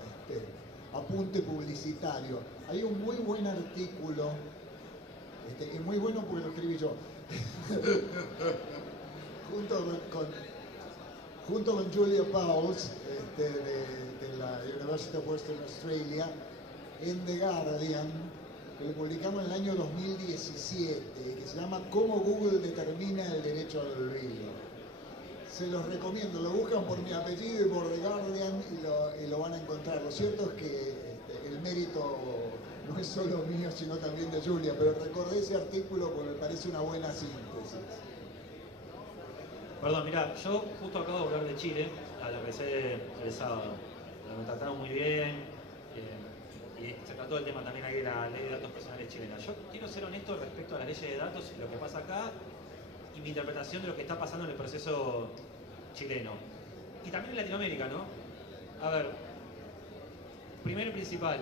apunte publicitario. Hay un muy buen artículo, es muy bueno porque lo escribí yo, junto con Julia Pauls, de la University of Western Australia, en The Guardian, que lo publicamos en el año 2017, que se llama ¿Cómo Google determina el derecho al olvido? Se los recomiendo, lo buscan por mi apellido y por The Guardian y lo van a encontrar. Lo cierto es que el mérito no es solo mío, sino también de Julia, pero recordé ese artículo porque me parece una buena síntesis. Perdón, mira, yo justo acabo de volver de Chile, a la regresé el sábado. Me trataron muy bien, y se trató el tema también ahí de la ley de datos personales chilena. Yo quiero ser honesto respecto a las leyes de datos y lo que pasa acá, y mi interpretación de lo que está pasando en el proceso chileno. Y también en Latinoamérica, ¿no? A ver, primero y principal,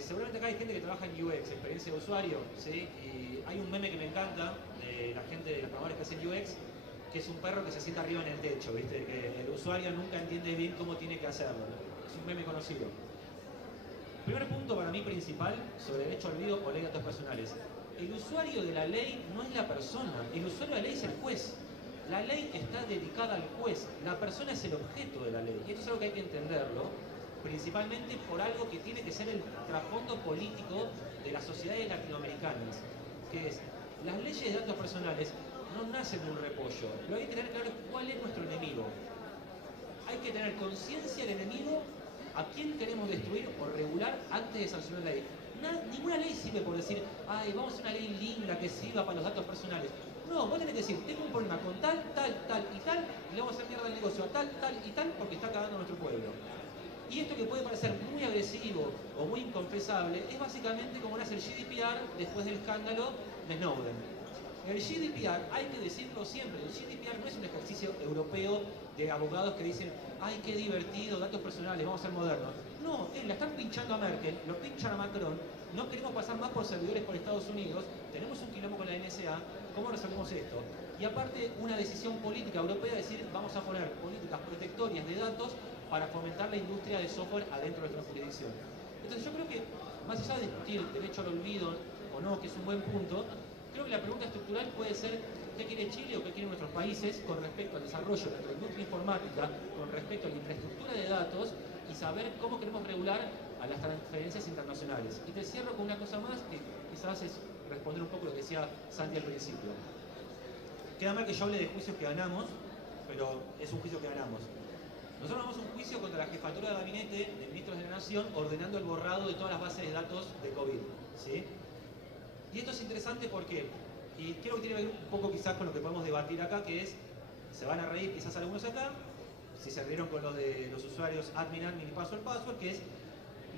seguramente acá hay gente que trabaja en UX, experiencia de usuario, ¿sí? Y hay un meme que me encanta de la gente, de los programadores que hacen UX, que es un perro que se sienta arriba en el techo, ¿viste? Que el usuario nunca entiende bien cómo tiene que hacerlo, ¿no? Es un meme conocido. Primer punto para mí principal sobre derecho al olvido o ley de datos personales. El usuario de la ley no es la persona, el usuario de la ley es el juez. La ley está dedicada al juez, la persona es el objeto de la ley. Y esto es algo que hay que entenderlo, principalmente por algo que tiene que ser el trasfondo político de las sociedades latinoamericanas, que es, las leyes de datos personales no nacen de un repollo. Lo que hay que tener claro es cuál es nuestro enemigo. Hay que tener conciencia del enemigo, a quién queremos destruir o regular antes de sancionar la ley. Ninguna ley sirve por decir, ay, vamos a hacer una ley linda que sirva para los datos personales. No, vos tenés que decir, tengo un problema con tal, tal, tal y tal, y le vamos a hacer mierda al negocio a tal, tal y tal, porque está cagando a nuestro pueblo. Y esto que puede parecer muy agresivo o muy inconfesable, es básicamente como nace el GDPR después del escándalo de Snowden. El GDPR, hay que decirlo siempre, el GDPR no es un ejercicio europeo de abogados que dicen, ay, qué divertido, datos personales, vamos a ser modernos. No, la están pinchando a Merkel, lo pinchan a Macron, no queremos pasar más por servidores por Estados Unidos, tenemos un quilombo con la NSA, ¿cómo resolvemos esto? Y aparte, una decisión política europea de decir, vamos a poner políticas protectorias de datos para fomentar la industria de software adentro de nuestra jurisdicción. Entonces yo creo que, más allá de discutir derecho al olvido o no, que es un buen punto, creo que la pregunta estructural puede ser qué quiere Chile o qué quieren nuestros países con respecto al desarrollo de nuestra industria informática, con respecto a la infraestructura de datos y saber cómo queremos regular a las transferencias internacionales. Y te cierro con una cosa más que quizás es responder un poco lo que decía Santi al principio. Queda mal que yo hable de juicios que ganamos, pero es un juicio que ganamos. Nosotros ganamos un juicio contra la jefatura de gabinete de ministros de la Nación ordenando el borrado de todas las bases de datos de COVID, ¿sí? Y esto es interesante porque, y creo que tiene que ver un poco quizás con lo que podemos debatir acá, que es, se van a reír quizás algunos acá, si se rieron con lo de los usuarios admin y password, que es,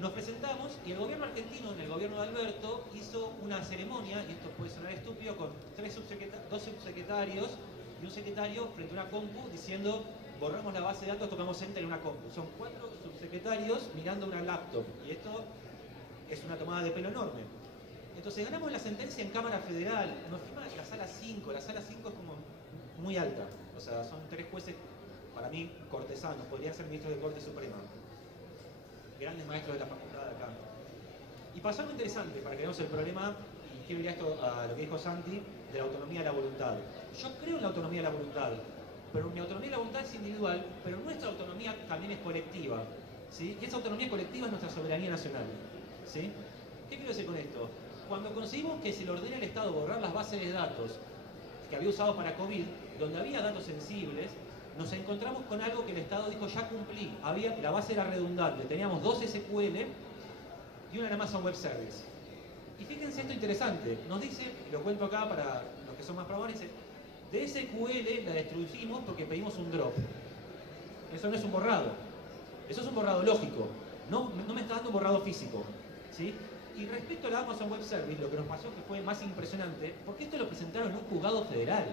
nos presentamos y el gobierno argentino, en el gobierno de Alberto, hizo una ceremonia, y esto puede sonar estúpido, con dos subsecretarios y un secretario frente a una compu diciendo, borramos la base de datos, tocamos enter en una compu. Son 4 subsecretarios mirando una laptop, y esto es una tomada de pelo enorme. Entonces ganamos la sentencia en Cámara Federal, nos firma la sala 5, la sala 5 es como muy alta, o sea, son 3 jueces, para mí, cortesanos, podrían ser ministros de Corte Suprema, grandes maestros de la facultad de acá. Y pasó algo interesante, para que veamos el problema, y quiero ir a esto a lo que dijo Santi, de la autonomía de la voluntad. Yo creo en la autonomía de la voluntad, pero mi autonomía de la voluntad es individual, pero nuestra autonomía también es colectiva, ¿sí? Y esa autonomía colectiva es nuestra soberanía nacional, ¿sí? ¿Qué quiero decir con esto? Cuando conseguimos que se le ordene al Estado borrar las bases de datos que había usado para COVID, donde había datos sensibles, nos encontramos con algo que el Estado dijo, ya cumplí. La base era redundante, teníamos 2 SQL y una Amazon Web Service. Y fíjense esto interesante, nos dice, y lo cuento acá para los que son más probables, dice, de SQL la destruimos porque pedimos un drop. Eso no es un borrado, eso es un borrado lógico, no me está dando un borrado físico, ¿sí? Y respecto a la Amazon Web Service, lo que nos pasó que fue más impresionante, porque esto lo presentaron en un juzgado federal.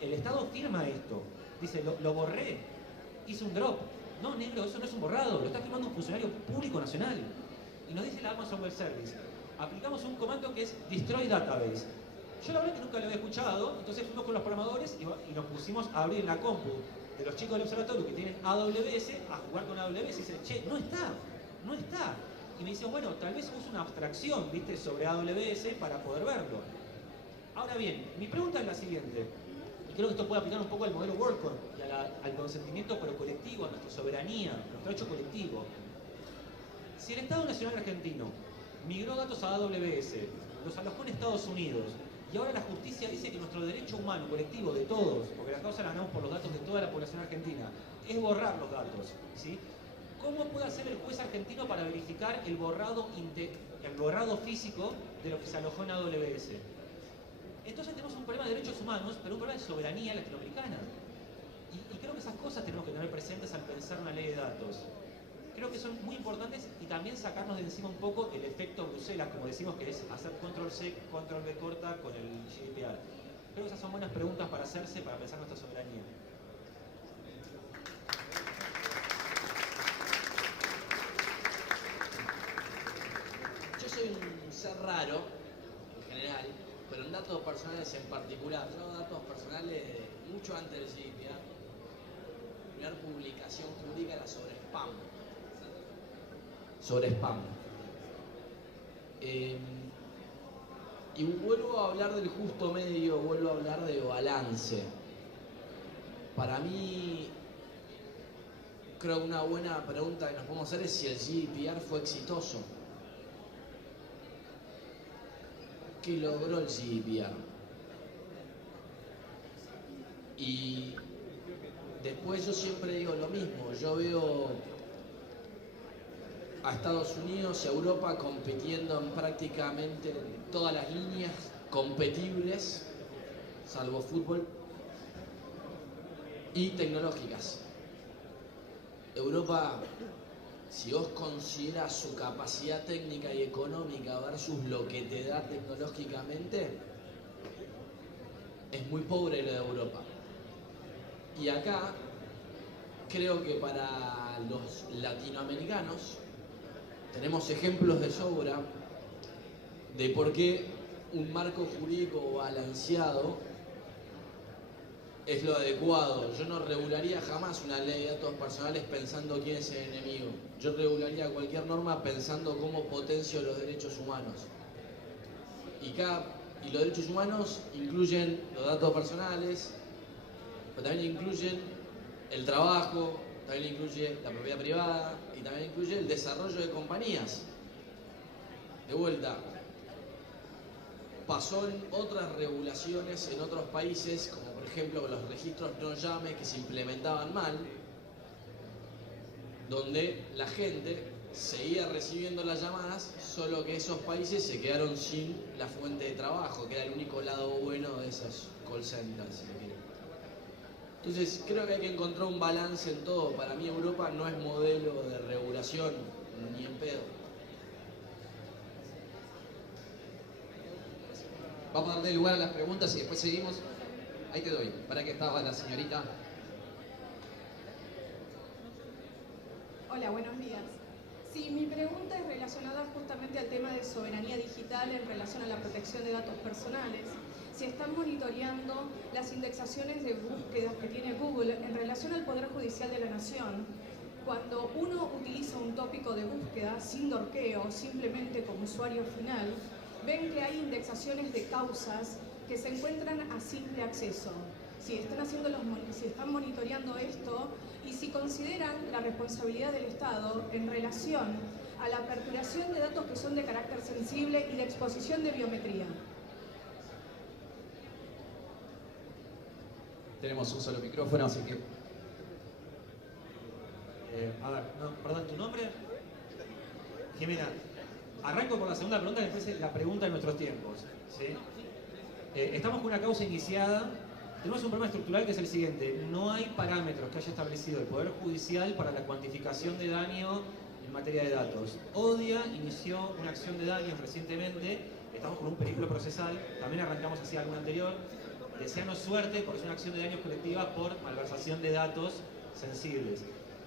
El Estado firma esto. Dice, lo borré, hice un drop. No, negro, eso no es un borrado, lo está firmando un funcionario público nacional. Y nos dice la Amazon Web Service, aplicamos un comando que es Destroy Database. Yo la verdad que nunca lo había escuchado, entonces fuimos con los programadores y nos pusimos a abrir la compu de los chicos del observatorio que tienen AWS, a jugar con AWS y dice, che, no está. Y me dice, bueno, tal vez uso una abstracción, ¿viste?, sobre AWS para poder verlo. Ahora bien, mi pregunta es la siguiente. Creo que esto puede aplicar un poco al modelo WorldCoin y al consentimiento pero colectivo, a nuestra soberanía, a nuestro derecho colectivo. Si el Estado Nacional Argentino migró datos a AWS, los alojó en Estados Unidos, y ahora la justicia dice que nuestro derecho humano colectivo de todos, porque la causa la ganamos por los datos de toda la población argentina, es borrar los datos, ¿sí? ¿Cómo puede hacer el juez argentino para verificar el borrado físico de lo que se alojó en AWS? Entonces tenemos un problema de derechos humanos, pero un problema de soberanía latinoamericana. Y creo que esas cosas tenemos que tener presentes al pensar una ley de datos. Creo que son muy importantes y también sacarnos de encima un poco el efecto Bruselas, como decimos, que es hacer control-C, control-V corta con el GDPR. Creo que esas son buenas preguntas para hacerse, para pensar nuestra soberanía. Yo soy un ser raro, en general, pero en datos personales en particular. Yo datos personales mucho antes del GDPR. Mi primera publicación jurídica era sobre spam. Y vuelvo a hablar del justo medio, vuelvo a hablar de balance. Para mí, creo que una buena pregunta que nos podemos hacer es si el GDPR fue exitoso. ¿Qué logró el GDPR? Y después yo siempre digo lo mismo, yo veo a Estados Unidos y a Europa compitiendo en prácticamente todas las líneas competibles, salvo fútbol, y tecnológicas. Europa, si vos considerás su capacidad técnica y económica versus lo que te da tecnológicamente, es muy pobre lo de Europa. Y acá, creo que para los latinoamericanos, tenemos ejemplos de sobra de por qué un marco jurídico balanceado es lo adecuado. Yo no regularía jamás una ley de datos personales pensando quién es el enemigo. Yo regularía cualquier norma pensando cómo potencio los derechos humanos. Y los derechos humanos incluyen los datos personales, pero también incluyen el trabajo, también incluye la propiedad privada y también incluye el desarrollo de compañías. De vuelta, pasó en otras regulaciones en otros países, como por ejemplo con los registros no llame que se implementaban mal, donde la gente seguía recibiendo las llamadas, solo que esos países se quedaron sin la fuente de trabajo, que era el único lado bueno de esos call centers, si se quiere. Entonces creo que hay que encontrar un balance en todo. Para mí Europa no es modelo de regulación, ni en pedo. Vamos a darle lugar a las preguntas y después seguimos. Ahí te doy. Para que estaba la señorita. Hola, buenos días. Sí, mi pregunta es relacionada justamente al tema de soberanía digital en relación a la protección de datos personales. Si están monitoreando las indexaciones de búsquedas que tiene Google en relación al Poder Judicial de la Nación, cuando uno utiliza un tópico de búsqueda sin dorqueo, simplemente como usuario final, ven que hay indexaciones de causas que se encuentran a simple acceso. Si están monitoreando esto y si consideran la responsabilidad del Estado en relación a la aperturación de datos que son de carácter sensible y de exposición de biometría. Tenemos un solo micrófono, así que... A ver, no, perdón, ¿tu nombre? Jimena. Arranco por la segunda pregunta, que después la pregunta de nuestros tiempos. ¿Sí? Estamos con una causa iniciada. Tenemos un problema estructural que es el siguiente. No hay parámetros que haya establecido el Poder Judicial para la cuantificación de daño en materia de datos. ODIA inició una acción de daños recientemente. Estamos con un periplo procesal. También arrancamos hacia algo anterior. Deseanos suerte porque es una acción de daños colectiva por malversación de datos sensibles.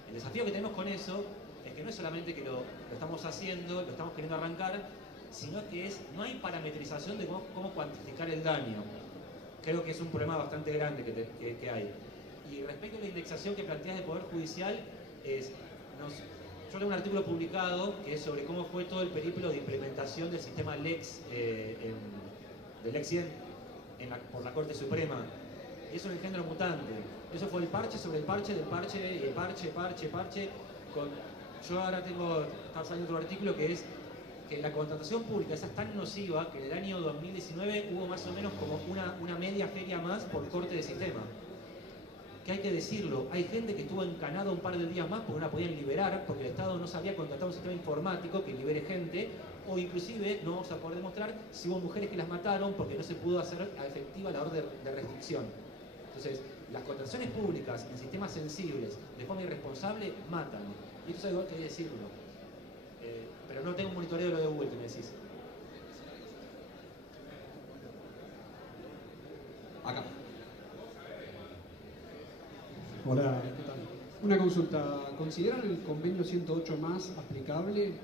El desafío que tenemos con eso es que no es solamente que lo estamos haciendo, lo estamos queriendo arrancar, sino que no hay parametrización de cómo cuantificar el daño. Creo que es un problema bastante grande que hay. Y respecto a la indexación que planteas del Poder Judicial, yo tengo un artículo publicado que es sobre cómo fue todo el periplo de implementación del sistema LEX, del Lex 100 por la Corte Suprema. Y es un engendro mutante. Eso fue el parche sobre el parche del parche y el parche. Yo ahora está saliendo otro artículo que es que la contratación pública esa es tan nociva que en el año 2019 hubo más o menos como una media feria más por corte de sistema. Que hay que decirlo, hay gente que estuvo encanada un par de días más porque no la podían liberar, porque el Estado no sabía contratar un sistema informático que libere gente, o inclusive no vamos a poder demostrar si hubo mujeres que las mataron porque no se pudo hacer efectiva la orden de restricción. Entonces, las contrataciones públicas en sistemas sensibles de forma irresponsable matan. Y esto es algo que hay que decirlo. Pero no tengo un monitoreo de lo de Google que me decís. Acá. Hola, ¿qué tal? Una consulta. ¿Consideran el convenio 108 más aplicable?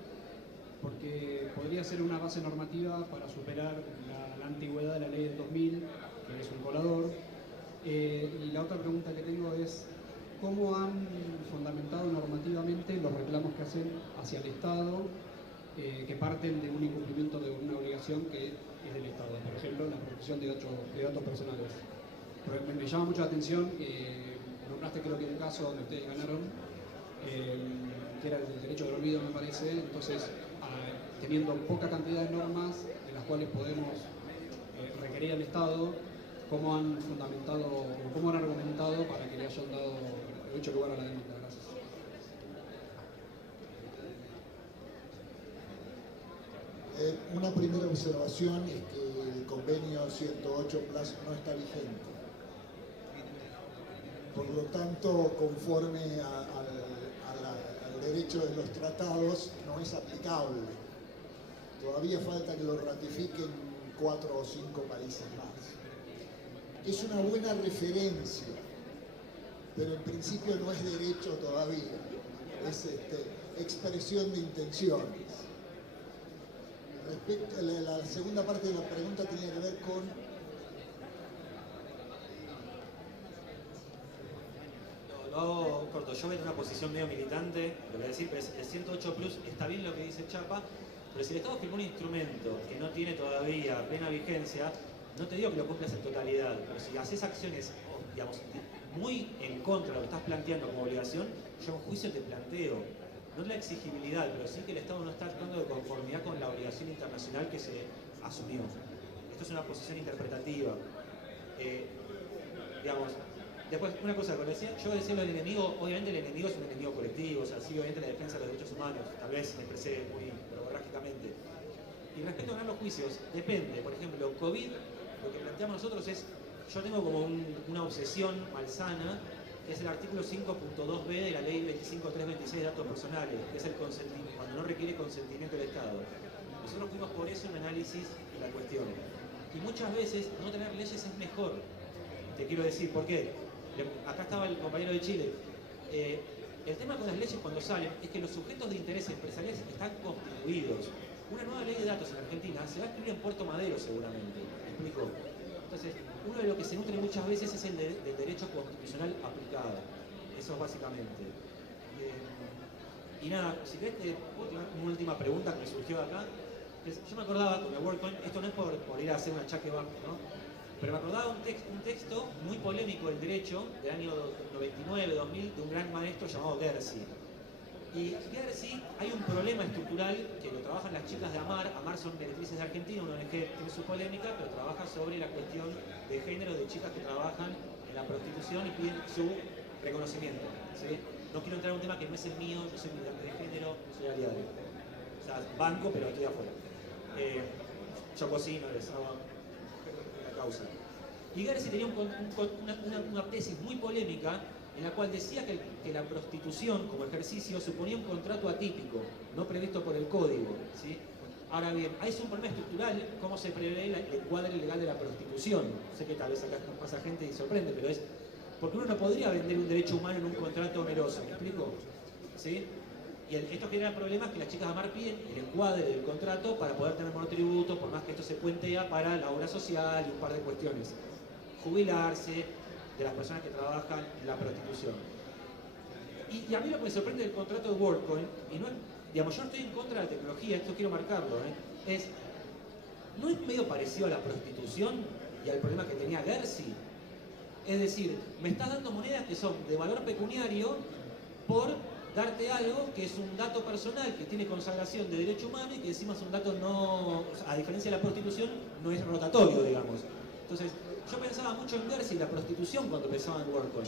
Porque podría ser una base normativa para superar la antigüedad de la ley del 2000, que es un colador. Y la otra pregunta que tengo es, ¿cómo han fundamentado normativamente los reclamos que hacen hacia el Estado que parten de un incumplimiento de una obligación que es del Estado? Por ejemplo, la protección de datos personales. Me llama mucho la atención, nombraste creo que un caso donde ustedes ganaron, que era el derecho del olvido, me parece. Entonces, teniendo poca cantidad de normas de las cuales podemos requerir al Estado, ¿cómo han fundamentado o cómo han argumentado para que le hayan hecho lugar a la demanda? Gracias. Una primera observación es que el convenio 108 Plus no está vigente. Por lo tanto, conforme al derecho de los tratados, no es aplicable. Todavía falta que lo ratifiquen 4 o 5 países más. Es una buena referencia, pero en principio no es derecho todavía. Es expresión de intenciones. Respecto a la segunda parte de la pregunta tenía que ver con Lo hago corto. Yo vengo en una posición medio militante, lo voy a decir, pero el 108 Plus está bien lo que dice Chapa, pero si el Estado firmó un instrumento que no tiene todavía plena vigencia, no te digo que lo cumplas en totalidad, pero si haces acciones, digamos, muy en contra de lo que estás planteando como obligación, yo en juicio te planteo, no la exigibilidad, pero sí que el Estado no está actuando de conformidad con la obligación internacional que se asumió. Esto es una posición interpretativa. Digamos, después, una cosa, yo decía lo del enemigo, obviamente el enemigo es un enemigo colectivo, o sea, sí, obviamente la defensa de los derechos humanos, tal vez me expresé muy verborrágicamente. Y respecto a ganar los juicios, depende. Por ejemplo, COVID, lo que planteamos nosotros es, yo tengo como una obsesión malsana, que es el artículo 5.2b de la ley 25.326 de datos personales, que es el consentimiento, cuando no requiere consentimiento del Estado. Nosotros fuimos por eso un análisis de la cuestión. Y muchas veces no tener leyes es mejor. Te quiero decir, ¿por qué? Acá estaba el compañero de Chile. El tema con las leyes cuando salen es que los sujetos de interés empresariales están constituidos. Una nueva ley de datos en Argentina se va a escribir en Puerto Madero seguramente. ¿Me explico? Entonces, uno de lo que se nutre muchas veces es el del derecho constitucional aplicado. Eso es básicamente. Y nada, si querés, una última pregunta que me surgió de acá. Yo me acordaba con el WorldCoin, esto no es por ir a hacer un achaque bajo, ¿no? Pero me acordaba un texto muy polémico del derecho del año 99-2000 de un gran maestro llamado Gersi. Y Gersi, hay un problema estructural que lo trabajan las chicas de AMAR. AMAR son directrices de Argentina, una ONG que tiene su polémica, pero trabaja sobre la cuestión de género de chicas que trabajan en la prostitución y piden su reconocimiento, ¿sí? No quiero entrar en un tema que no es el mío, yo soy militante de género, soy aliado. O sea, banco, pero estoy afuera. Yo cocino, les hago la causa. Y Gersi tenía una tesis muy polémica en la cual decía que la prostitución como ejercicio suponía un contrato atípico, no previsto por el código, ¿sí? Ahora bien, ahí es un problema estructural, cómo se prevé el encuadre legal de la prostitución. Sé que tal vez acá pasa gente y sorprende, pero es porque uno no podría vender un derecho humano en un contrato oneroso, ¿me explico? ¿Sí? Y esto genera problemas que las chicas de AMAR piden el encuadre del contrato para poder tener monotributo, por más que esto se puentea para la obra social y un par de cuestiones. Jubilarse de las personas que trabajan en la prostitución. Y a mí lo que me sorprende del contrato de WorldCoin, y no es, digamos, yo no estoy en contra de la tecnología, esto quiero marcarlo, ¿no es medio parecido a la prostitución y al problema que tenía Gersi? Es decir, me estás dando monedas que son de valor pecuniario por darte algo que es un dato personal que tiene consagración de derecho humano y que encima es un dato no, a diferencia de la prostitución, no es rotatorio, digamos. Entonces, yo pensaba mucho en Gersi y la prostitución cuando pensaba en WorldCoin,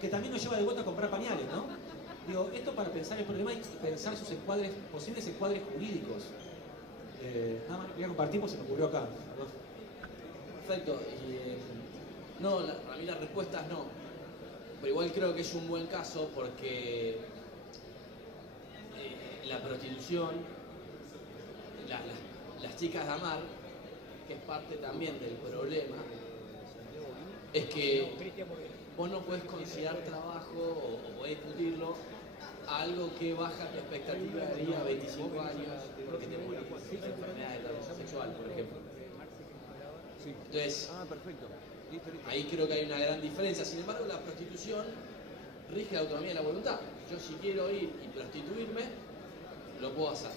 que también nos lleva de vuelta a comprar pañales, ¿no? Digo, esto para pensar el problema y pensar sus encuadres, posibles encuadres jurídicos. Nada más, voy a compartir porque se me ocurrió acá. Perfecto. No, a mí la respuesta es no. Pero igual creo que es un buen caso porque la prostitución, las chicas de AMAR, que es parte también del problema, es que vos no podés considerar trabajo o podés discutirlo a algo que baja tu expectativa de vida a 25 años porque te morís de enfermedad de transmisión sexual, por ejemplo. Entonces, ahí creo que hay una gran diferencia. Sin embargo, la prostitución rige la autonomía de la voluntad. Yo si quiero ir y prostituirme, lo puedo hacer.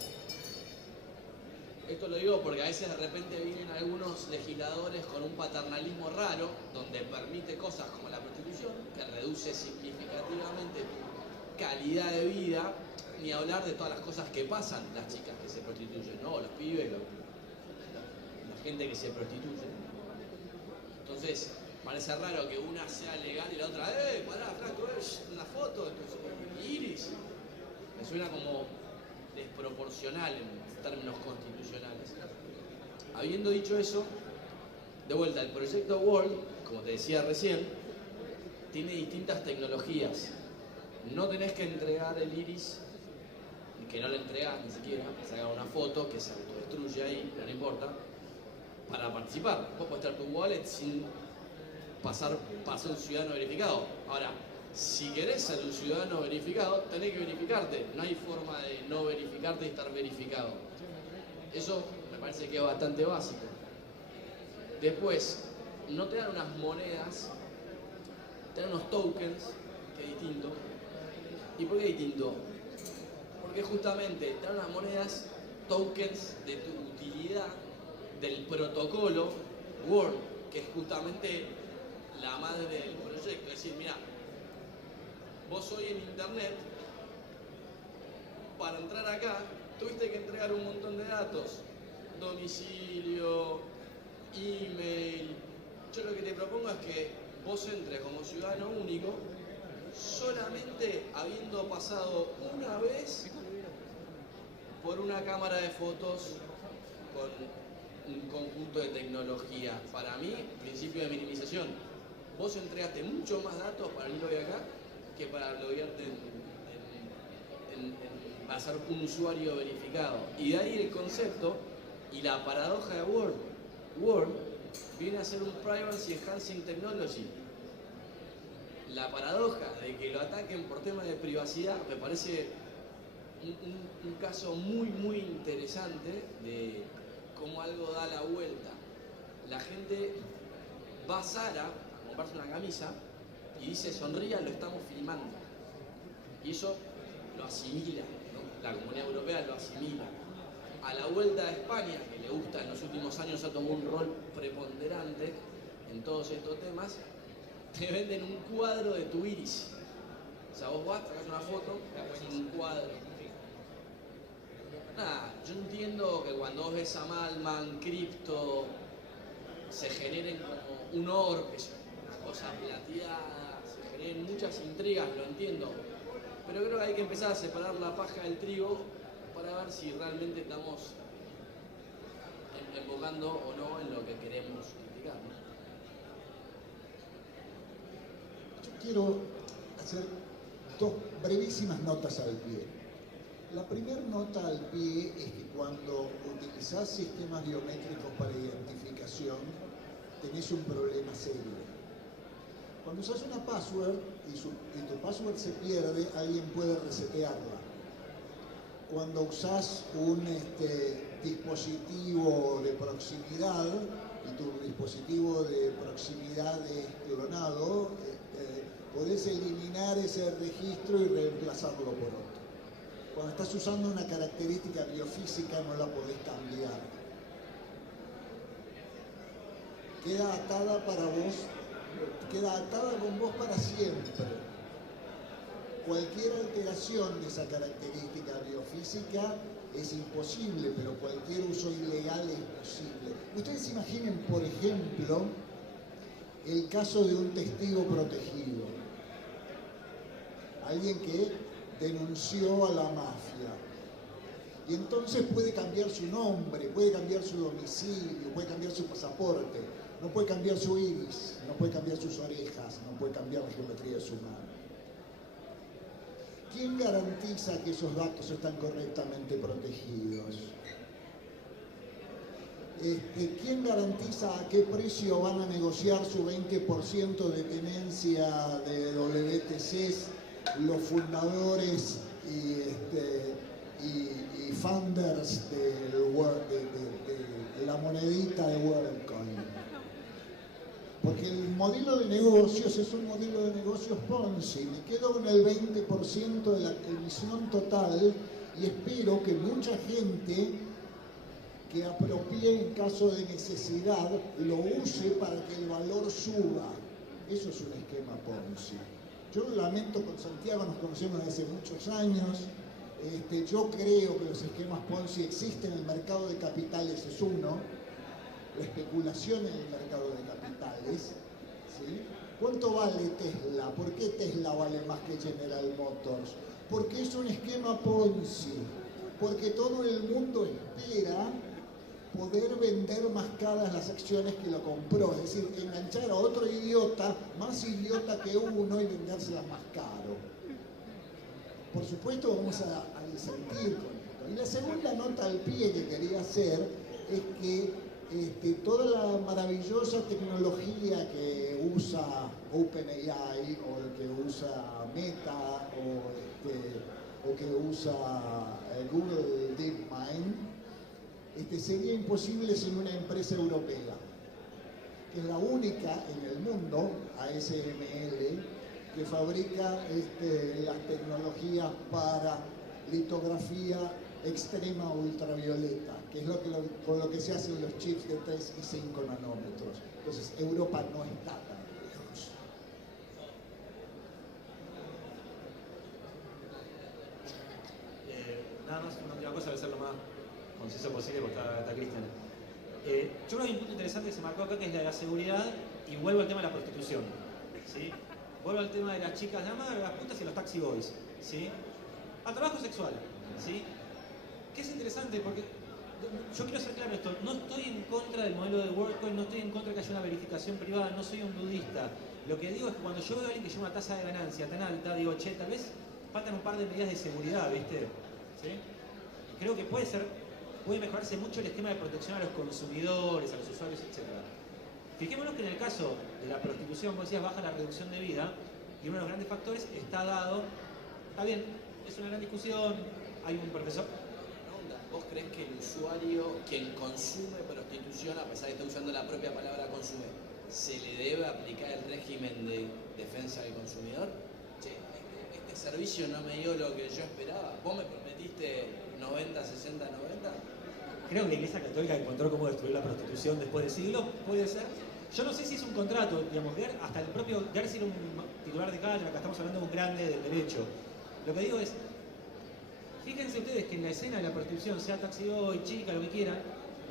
Esto lo digo porque a veces de repente vienen algunos legisladores con un paternalismo raro, donde permite cosas como la prostitución, que reduce significativamente tu calidad de vida, ni hablar de todas las cosas que pasan las chicas que se prostituyen, ¿no? Los pibes, la gente que se prostituye. Entonces, parece raro que una sea legal y la otra, pará, flaco, una foto, iris. Me suena como desproporcional en términos constitucionales. Habiendo dicho eso, de vuelta, el proyecto World, como te decía recién, tiene distintas tecnologías. No tenés que entregar el iris, que no lo entregás ni siquiera, que se haga una foto que se autodestruye ahí, pero no importa, para participar. Vos podés tener tu wallet sin pasar un ciudadano verificado. Ahora, si querés ser un ciudadano verificado, tenés que verificarte. No hay forma de no verificarte y estar verificado. Eso me parece que es bastante básico. Después, no te dan unas monedas, te dan unos tokens que es distinto. ¿Y por qué distinto? Porque justamente te dan unas monedas, tokens de tu utilidad del protocolo World, que es justamente la madre del proyecto. Es decir, mira, vos hoy en internet, para entrar acá, tuviste que entregar un montón de datos. Domicilio, email. Yo lo que te propongo es que vos entres como ciudadano único solamente habiendo pasado una vez por una cámara de fotos con un conjunto de tecnología. Para mí, principio de minimización. Vos entregaste mucho más datos para el lobby acá que para loguearte para ser un usuario verificado. Y de ahí el concepto y la paradoja de World. World viene a ser un Privacy Enhancing Technology. La paradoja de que lo ataquen por temas de privacidad me parece un caso muy interesante de cómo algo da la vuelta. La gente va a Zara a comprarse una camisa y dice sonría, lo estamos filmando. Y eso lo asimila, ¿no? La Comunidad Europea lo asimila. A la vuelta de España, que le gusta, en los últimos años ha tomado un rol preponderante en todos estos temas, te venden un cuadro de tu iris. O sea, vos vas, sacás una foto, es un cuadro. Nada, yo entiendo que cuando vos ves a Malman, Crypto, se generen como un orbe, una cosa plateada, se generen muchas intrigas, lo entiendo. Pero creo que hay que empezar a separar la paja del trigo para ver si realmente estamos enfocando o no en lo que queremos criticar, ¿no? Yo quiero hacer dos brevísimas notas al pie. La primera nota al pie es que cuando utilizás sistemas biométricos para identificación, tenés un problema serio. Cuando usas una password y tu password se pierde, alguien puede resetearla. Cuando usás un dispositivo de proximidad y tu dispositivo de proximidad es clonado, podés eliminar ese registro y reemplazarlo por otro. Cuando estás usando una característica biofísica no la podés cambiar. Queda atada para vos, queda atada con vos para siempre. Cualquier alteración de esa característica biofísica es imposible, pero cualquier uso ilegal es posible. Ustedes imaginen, por ejemplo, el caso de un testigo protegido. Alguien que denunció a la mafia. Y entonces puede cambiar su nombre, puede cambiar su domicilio, puede cambiar su pasaporte, no puede cambiar su iris, no puede cambiar sus orejas, no puede cambiar la geometría de su mano. ¿Quién garantiza que esos datos están correctamente protegidos? ¿Quién garantiza a qué precio van a negociar su 20% de tenencia de WTCs los fundadores y funders de la monedita de WorldCoin? Porque el modelo de negocios es un modelo de negocios Ponzi. Me quedo con el 20% de la emisión total y espero que mucha gente que apropie en caso de necesidad lo use para que el valor suba. Eso es un esquema Ponzi. Yo lo lamento con Santiago, nos conocemos desde hace muchos años. Yo creo que los esquemas Ponzi existen, el mercado de capitales es uno, la especulación en el mercado de capitales, ¿sí? ¿Cuánto vale Tesla? ¿Por qué Tesla vale más que General Motors? Porque es un esquema Ponzi, porque todo el mundo espera poder vender más caras las acciones que lo compró, es decir, enganchar a otro idiota, más idiota que uno y vendérselas más caro. Por supuesto vamos a disentir con esto. Y la segunda nota al pie que quería hacer es que toda la maravillosa tecnología que usa OpenAI o que usa Meta o que usa Google DeepMind, sería imposible sin una empresa europea, que es la única en el mundo, ASML, que fabrica las tecnologías para litografía extrema ultravioleta, que es con lo que se hacen los chips de 3 y 5 nanómetros. Entonces, Europa no está tan lejos. Nada más, una última cosa, voy a ser lo más conciso posible porque está Cristian. Yo creo que hay un punto interesante que se marcó acá, que es la seguridad, y vuelvo al tema de la prostitución. ¿Sí? Vuelvo al tema de las chicas de amar, las putas y los taxi boys. ¿Sí? Al trabajo sexual. ¿Sí? Que es interesante porque yo quiero ser claro esto, no estoy en contra del modelo de WorldCoin, no estoy en contra de que haya una verificación privada, no soy un budista. Lo que digo es que cuando yo veo a alguien que lleva una tasa de ganancia tan alta, digo, che, tal vez faltan un par de medidas de seguridad, ¿viste? ¿Sí? Y creo que puede mejorarse mucho el esquema de protección a los consumidores, a los usuarios, etc. Fijémonos que en el caso de la prostitución, como decías, baja la reducción de vida, y uno de los grandes factores está dado, está bien, es una gran discusión, hay un profesor... ¿Vos crees que el usuario, quien consume prostitución, a pesar de que está usando la propia palabra consume, se le debe aplicar el régimen de defensa del consumidor? Che, este servicio no me dio lo que yo esperaba. ¿Vos me prometiste 90, 60, 90? Creo que la Iglesia Católica encontró cómo destruir la prostitución después de siglos, puede ser. Yo no sé si es un contrato, digamos, hasta el propio Gersi era un titular de cátedra, acá estamos hablando de un grande del derecho. Lo que digo es, fíjense ustedes que en la escena de la prostitución, sea taxi boy, chica, lo que quieran,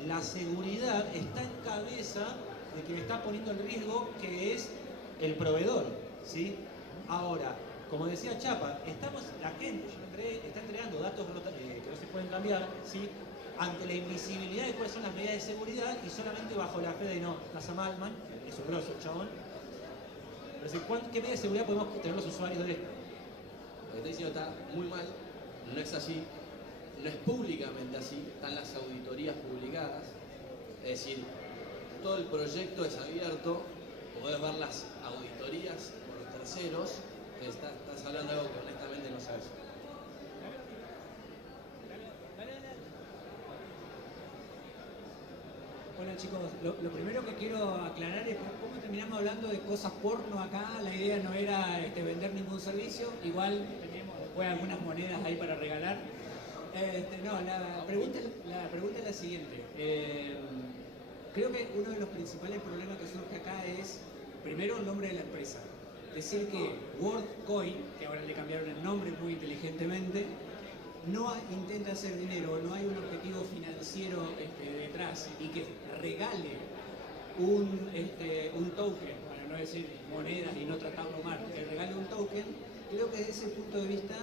la seguridad está en cabeza de quien está poniendo el riesgo, que es el proveedor, ¿sí? Ahora, como decía Chapa, la gente está entregando datos que no se pueden cambiar, ¿sí? Ante la invisibilidad de cuáles son las medidas de seguridad y solamente bajo la fe de no, Casa Malman, es un grosso, chabón. Pero ¿qué medidas de seguridad podemos tener los usuarios de esto? Lo que está diciendo está muy mal. No es así, no es públicamente así, están las auditorías publicadas, es decir, todo el proyecto es abierto, podés ver las auditorías por terceros, que estás hablando de algo que honestamente no sabes. Hola chicos, lo primero que quiero aclarar es cómo terminamos hablando de cosas porno acá. La idea no era vender ningún servicio, igual tenemos después algunas monedas ahí para regalar. La pregunta es la siguiente. Creo que uno de los principales problemas que surge acá es, primero, el nombre de la empresa. Decir que WorldCoin, que ahora le cambiaron el nombre muy inteligentemente, no intenta hacer dinero, no hay un objetivo financiero detrás, y que regale un token, para no decir monedas y no tratarlo mal, que regale un token, creo que desde ese punto de vista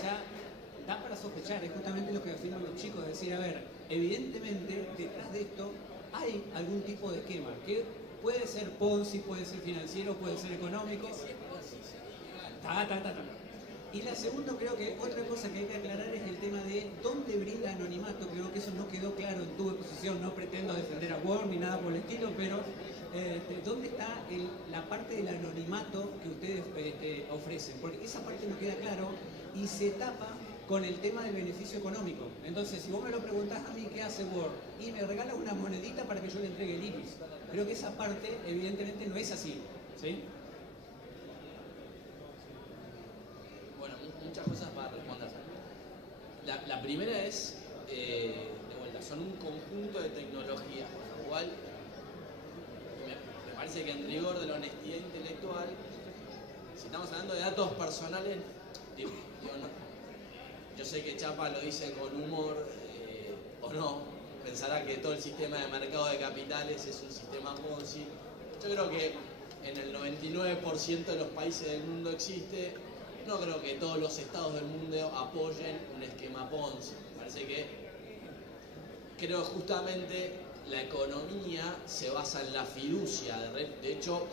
ya da para sospechar, es justamente lo que afirman los chicos, es decir, a ver, evidentemente detrás de esto hay algún tipo de esquema, que puede ser Ponzi, puede ser financiero, puede ser económico. Y la segunda, creo que otra cosa que hay que aclarar es el tema de dónde brinda anonimato. Creo que eso no quedó claro en tu exposición, no pretendo defender a Word ni nada por el estilo, pero ¿dónde está la parte del anonimato que ustedes ofrecen? Porque esa parte no queda claro y se tapa con el tema del beneficio económico. Entonces, si vos me lo preguntás a mí qué hace Word y me regala una monedita para que yo le entregue el IBIS, creo que esa parte evidentemente no es así, ¿sí? Bueno, muchas cosas para responder. La primera es, de vuelta, son un conjunto de tecnologías, con lo cual me parece que en rigor de la honestidad intelectual, si estamos hablando de datos personales, yo sé que Chapa lo dice con humor o no, pensará que todo el sistema de mercado de capitales es un sistema Ponzi. Yo creo que en el 99% de los países del mundo existe. No creo que todos los estados del mundo apoyen un esquema Ponzi. Parece que creo justamente la economía se basa en la fiducia. De hecho,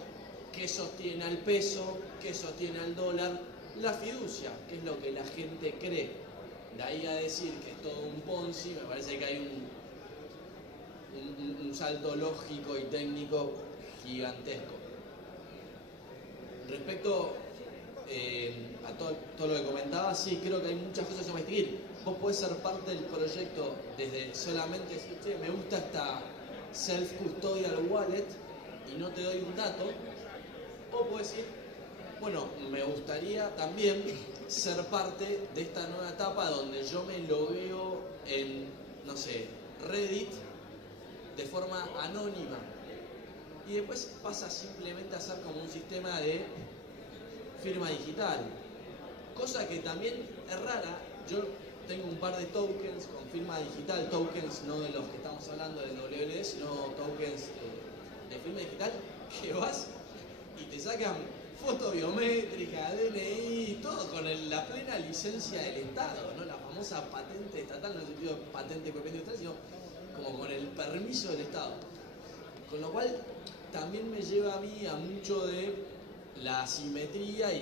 ¿qué sostiene al peso? ¿Qué sostiene al dólar? La fiducia, que es lo que la gente cree. De ahí a decir que es todo un Ponzi, me parece que hay un salto lógico y técnico gigantesco. Respecto a todo lo que comentaba, sí, creo que hay muchas cosas a distinguir. Vos podés ser parte del proyecto desde solamente decir, che, me gusta esta self-custodial wallet y no te doy un dato, o podés decir, bueno, me gustaría también ser parte de esta nueva etapa donde yo me logueo en, no sé, Reddit de forma anónima. Y después pasa simplemente a ser como un sistema de firma digital. Cosa que también es rara. Yo tengo un par de tokens con firma digital, tokens no de los que estamos hablando de WLD, sino tokens de firma digital, que vas y te sacan foto biométrica, DNI, todo con la plena licencia del Estado, ¿no? La famosa patente estatal, no en el sentido de patente propiamente estatal, sino como con el permiso del Estado. Con lo cual también me lleva a mí a mucho de la asimetría y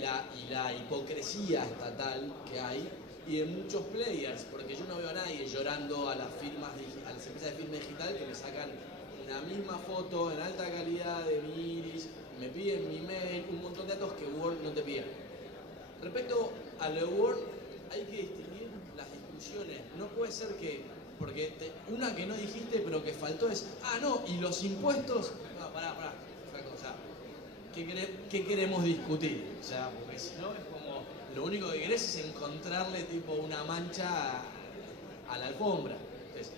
la hipocresía estatal que hay y de muchos players, porque yo no veo a nadie llorando a las empresas de firma digital que me sacan una misma foto en alta calidad de mi iris, me piden mi mail, un montón de datos que Word no te pide. Respecto a lo de Word, hay que distinguir las discusiones. No puede ser que, porque una que no dijiste pero que faltó es, no, y los impuestos, no, pará, o sea, ¿qué queremos discutir? O sea, porque si no es como, lo único que querés es encontrarle tipo una mancha a la alfombra. Entonces,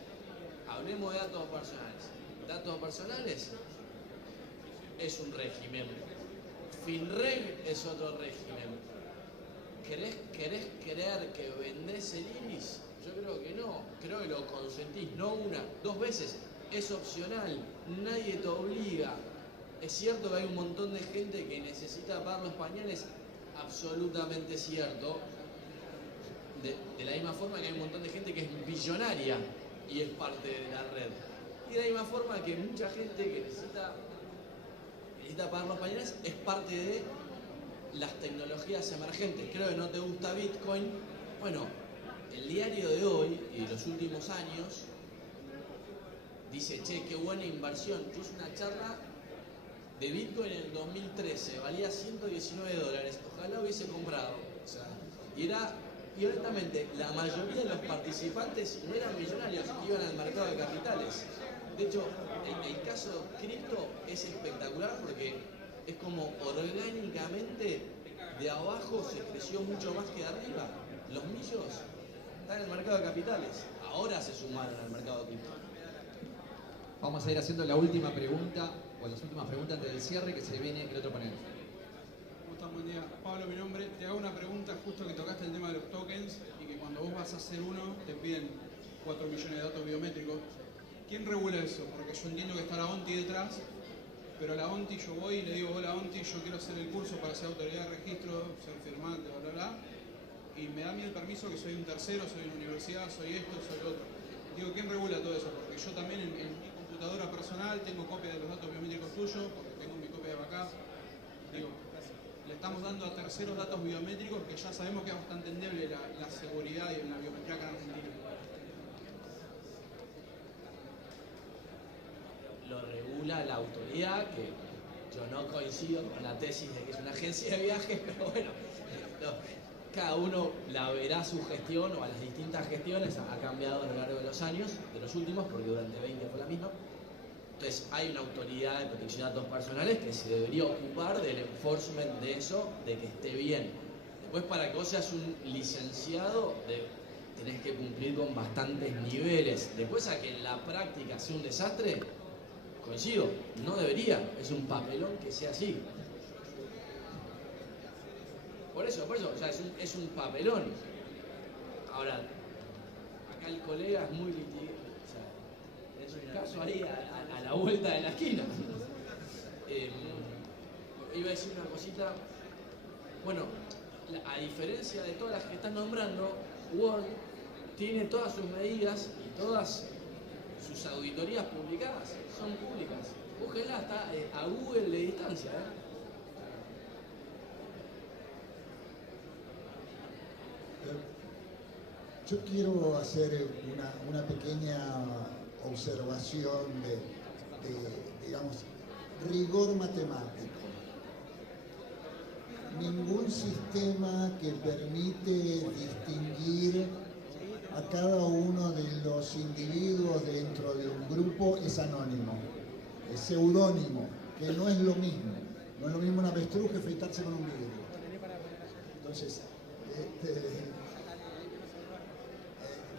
hablemos de datos personales. Datos personales es un régimen. FinReg es otro régimen. ¿Querés creer que vendés el iris? Yo creo que no. Creo que lo consentís, no una, dos veces. Es opcional, nadie te obliga. Es cierto que hay un montón de gente que necesita pagar los pañales, absolutamente cierto. De la misma forma que hay un montón de gente que es billonaria y es parte de la red. Y de la misma forma que mucha gente que necesita pagar los pañales es parte de las tecnologías emergentes. Creo que no te gusta Bitcoin. Bueno, el diario de hoy y los últimos años dice, che, qué buena inversión. Yo hice una charla de Bitcoin en el 2013, valía $119. Ojalá hubiese comprado. O sea, y honestamente, la mayoría de los participantes no eran millonarios, iban al mercado de capitales. De hecho, el caso cripto es espectacular porque es como orgánicamente de abajo se creció mucho más que de arriba. Los millos están en el mercado de capitales, ahora se sumaron al mercado de cripto. Vamos a ir haciendo la última pregunta, o las últimas preguntas antes del cierre, que se viene el otro panel. ¿Cómo estás? Buen día. Pablo, mi nombre. Te hago una pregunta justo que tocaste el tema de los tokens y que cuando vos vas a hacer uno te piden 4 millones de datos biométricos. ¿Quién regula eso? Porque yo entiendo que está la ONTI detrás, pero a la ONTI yo voy y le digo, hola ONTI, yo quiero hacer el curso para ser autoridad de registro, ser firmante, bla, bla, bla, y me da a mí el permiso que soy un tercero, soy una universidad, soy esto, soy lo otro. Digo, ¿quién regula todo eso? Porque yo también en mi computadora personal tengo copia de los datos biométricos tuyos, porque tengo mi copia de backup. Digo, le estamos dando a terceros datos biométricos que ya sabemos que es bastante endeble la seguridad y la biometría acá en Argentina. Lo regula la autoridad, que yo no coincido con la tesis de que es una agencia de viajes, pero bueno, cada uno la verá a su gestión o a las distintas gestiones, ha cambiado a lo largo de los años, de los últimos, porque durante 20 fue la misma. Entonces hay una autoridad de protección de datos personales que se debería ocupar del enforcement de eso, de que esté bien. Después, para que vos seas un licenciado, tenés que cumplir con bastantes niveles. Después, a que en la práctica sea un desastre, coincido, no debería, es un papelón que sea así. Por eso, o sea, es un papelón. Ahora, acá el colega es muy litigioso, o sea, es un caso ahí a la vuelta de la esquina. Iba a decir una cosita, bueno, a diferencia de todas las que están nombrando, Word tiene todas sus medidas y todas sus auditorías publicadas, son públicas. Búsquenla, está a Google de distancia. Yo quiero hacer una pequeña observación de, digamos, rigor matemático. Ningún sistema que permite distinguir a cada uno de los individuos dentro de un grupo es anónimo, es seudónimo, que no es lo mismo. No es lo mismo un avestruz que afeitarse con un vidrio. Entonces,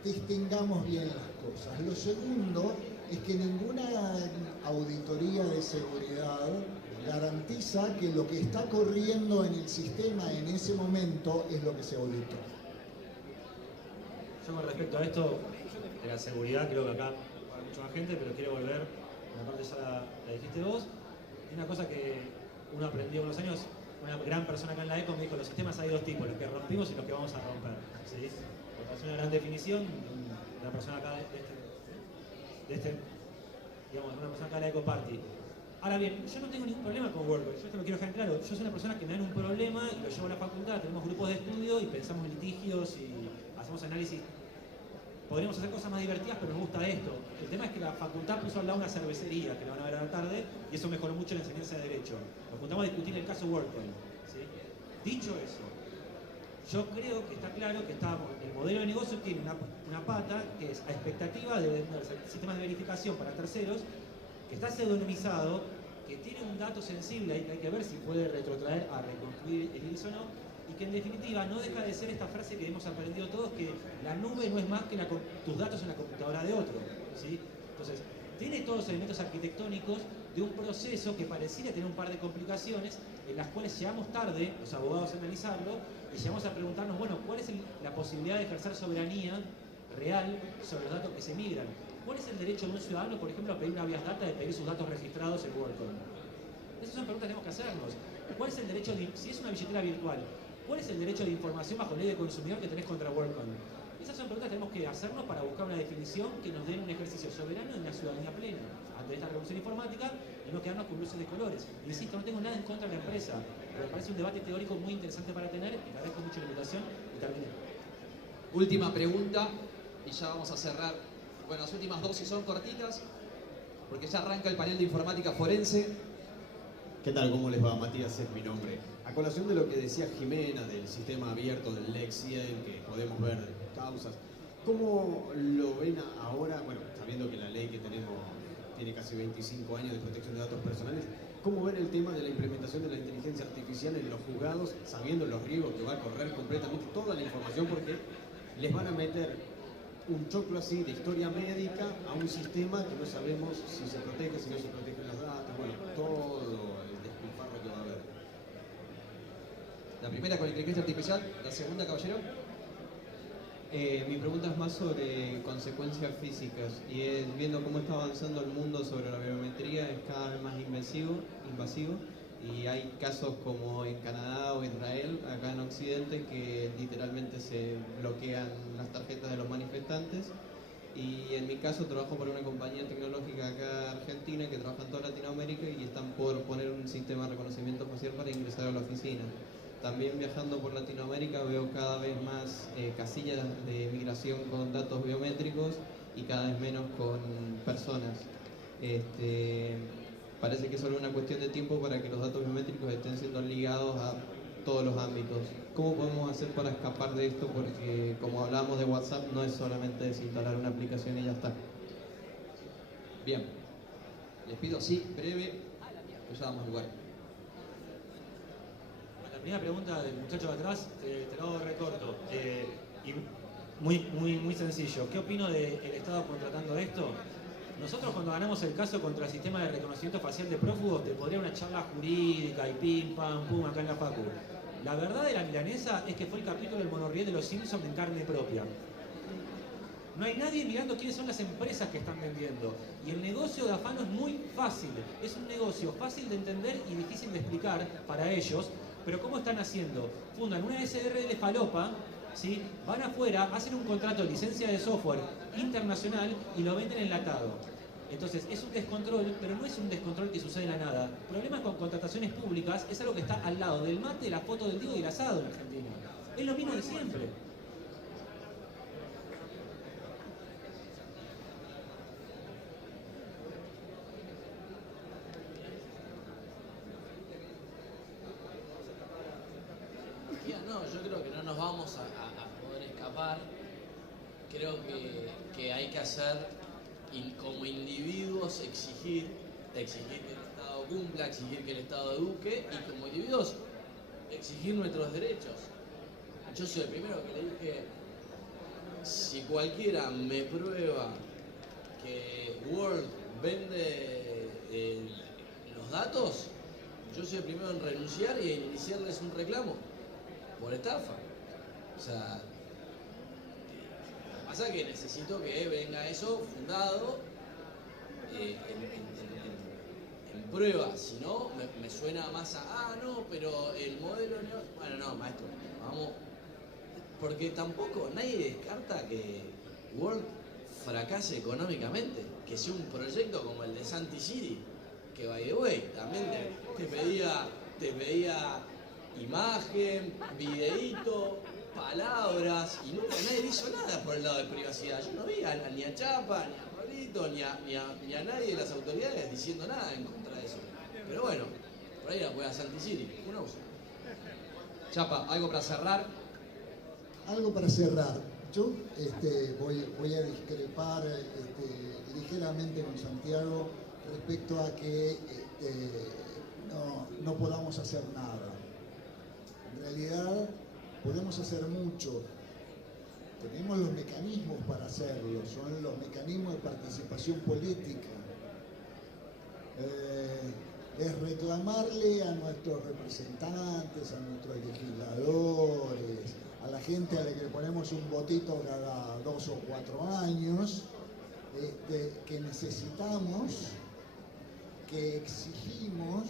distingamos bien las cosas. Lo segundo es que ninguna auditoría de seguridad garantiza que lo que está corriendo en el sistema en ese momento es lo que se auditó. Yo con respecto a esto de la seguridad, creo que acá hay mucha más gente, pero quiero volver, una parte ya la dijiste vos, y una cosa que uno aprendió con los años, una gran persona acá en la ECO me dijo, los sistemas hay dos tipos, los que rompimos y los que vamos a romper. ¿Sí? Es una gran definición, una persona acá digamos, una persona acá de la ECO Party. Ahora bien, yo no tengo ningún problema con WordPress, yo esto lo quiero dejar claro, yo soy una persona que me dan un problema y lo llevo a la facultad, tenemos grupos de estudio y pensamos litigios y hacemos análisis. Podríamos hacer cosas más divertidas, pero nos gusta esto. El tema es que la facultad puso al lado una cervecería, que la van a ver a la tarde, y eso mejoró mucho la enseñanza de Derecho. Nos juntamos a discutir el caso WordPress. ¿Sí? Dicho eso, yo creo que está claro que el modelo de negocio tiene una pata que es a expectativa de vender sistemas de verificación para terceros, que está pseudonimizado, que tiene un dato sensible ahí que hay que ver si puede retrotraer a reconstruir el ISO o no, y que en definitiva no deja de ser esta frase que hemos aprendido todos, que la nube no es más que tus datos en la computadora de otro. ¿Sí? Entonces, tiene todos los elementos arquitectónicos de un proceso que pareciera tener un par de complicaciones, en las cuales llegamos tarde, los abogados, a analizarlo, y llegamos a preguntarnos, bueno, ¿cuál es la posibilidad de ejercer soberanía real sobre los datos que se migran? ¿Cuál es el derecho de un ciudadano, por ejemplo, a pedir una habeas data, de pedir sus datos registrados en WorldCoin? Esas son preguntas que tenemos que hacernos. ¿Cuál es el derecho si es una billetera virtual, cuál es el derecho de información bajo ley de consumidor que tenés contra WorldCoin? Esas son preguntas que tenemos que hacernos para buscar una definición que nos dé un ejercicio soberano de una ciudadanía plena ante esta revolución informática y no quedarnos con luces de colores. Insisto, no tengo nada en contra de la empresa, pero me parece un debate teórico muy interesante para tener y agradezco mucho la invitación y terminé. Última pregunta y ya vamos a cerrar. Bueno, las últimas dos si son cortitas, porque ya arranca el panel de informática forense. ¿Qué tal? ¿Cómo les va? Matías es mi nombre. A colación de lo que decía Jimena del sistema abierto del Lexien, que podemos ver causas, ¿cómo lo ven ahora? Bueno, sabiendo que la ley que tenemos tiene casi 25 años de protección de datos personales, ¿cómo ven el tema de la implementación de la inteligencia artificial en los juzgados, sabiendo los riesgos que va a correr completamente toda la información, porque les van a meter un choclo así de historia médica a un sistema que no sabemos si se protege, si no se protegen los datos, bueno, todo el despilfarro que va a haber? La primera con inteligencia artificial, la segunda, caballero. Mi pregunta es más sobre consecuencias físicas y es viendo cómo está avanzando el mundo sobre la biometría, es cada vez más invasivo y hay casos como en Canadá o Israel, acá en Occidente, que literalmente se bloquean las tarjetas de los manifestantes. Y en mi caso trabajo para una compañía tecnológica acá argentina que trabaja en toda Latinoamérica y están por poner un sistema de reconocimiento facial para ingresar a la oficina. También viajando por Latinoamérica veo cada vez más casillas de migración con datos biométricos y cada vez menos con personas. Parece que es solo una cuestión de tiempo para que los datos biométricos estén siendo ligados a todos los ámbitos. ¿Cómo podemos hacer para escapar de esto? Porque como hablamos de WhatsApp, no es solamente desinstalar una aplicación y ya está. Bien. Les pido así, breve, que ya damos lugar. La primera pregunta del muchacho de atrás, te lo hago recorto. Y muy sencillo. ¿Qué opino del Estado contratando esto? Nosotros cuando ganamos el caso contra el sistema de reconocimiento facial de prófugos, te podría una charla jurídica y pim, pam, pum, acá en la facu. La verdad de la milanesa es que fue el capítulo del monorriel de los Simpsons en carne propia. No hay nadie mirando quiénes son las empresas que están vendiendo. Y el negocio de Afano es muy fácil. Es un negocio fácil de entender y difícil de explicar para ellos. Pero ¿cómo están haciendo? Fundan una SRL falopa, ¿sí? Van afuera, hacen un contrato de licencia de software internacional y lo venden enlatado. Entonces es un descontrol, pero no es un descontrol que sucede en la nada. Problemas con contrataciones públicas es algo que está al lado del mate, la foto del Diego y el asado en Argentina. Es lo mismo de siempre. No, yo creo que no nos vamos a poder escapar. Creo que hay que hacer como individuos exigir que el Estado cumpla, exigir que el Estado eduque y como individuos exigir nuestros derechos. Yo soy el primero que le dije, si cualquiera me prueba que Word vende los datos, yo soy el primero en renunciar y en iniciarles un reclamo por estafa. O sea, lo que pasa es que necesito que venga eso fundado en pruebas, si no me suena más a, no, pero el modelo no... Bueno, no, maestro, vamos... Porque tampoco nadie descarta que Word fracase económicamente, que sea un proyecto como el de Santi City, que by the way, también te pedía imagen, videíto, palabras, y nunca nadie hizo nada por el lado de privacidad. Yo no vi ni a Chapa, ni a Pablito, ni a nadie de las autoridades diciendo nada en contra de eso. Pero bueno, por ahí la juega Santi City, un uso. Chapa, ¿algo para cerrar? Algo para cerrar. Yo voy a discrepar ligeramente con Santiago respecto a que no podamos hacer nada. En realidad podemos hacer mucho. Tenemos los mecanismos para hacerlo, son los mecanismos de participación política. Es reclamarle a nuestros representantes, a nuestros legisladores, a la gente a la que le ponemos un votito cada 2 o 4 años, que necesitamos, que exigimos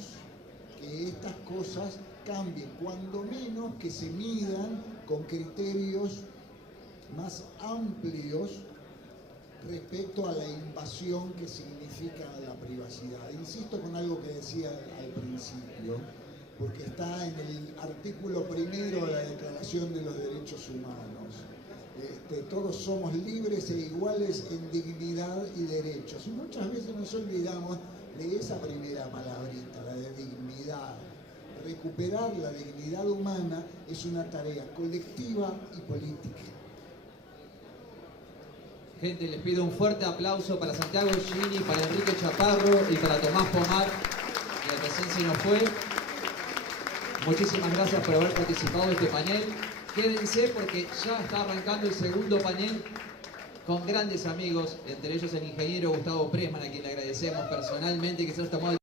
que estas cosas cambien, cuando menos que se midan con criterios más amplios respecto a la invasión que significa la privacidad. Insisto con algo que decía al principio, porque está en el artículo 1 de la Declaración de los Derechos Humanos. Todos somos libres e iguales en dignidad y derechos. Y muchas veces nos olvidamos de esa primera palabrita, la de dignidad. Recuperar la dignidad humana es una tarea colectiva y política. Gente, les pido un fuerte aplauso para Santiago Gini, para Enrique Chaparro y para Tomás Pomar, que recién se nos fue. Muchísimas gracias por haber participado de este panel. Quédense porque ya está arrancando el segundo panel con grandes amigos, entre ellos el ingeniero Gustavo Presman, a quien le agradecemos personalmente que se nos tomó el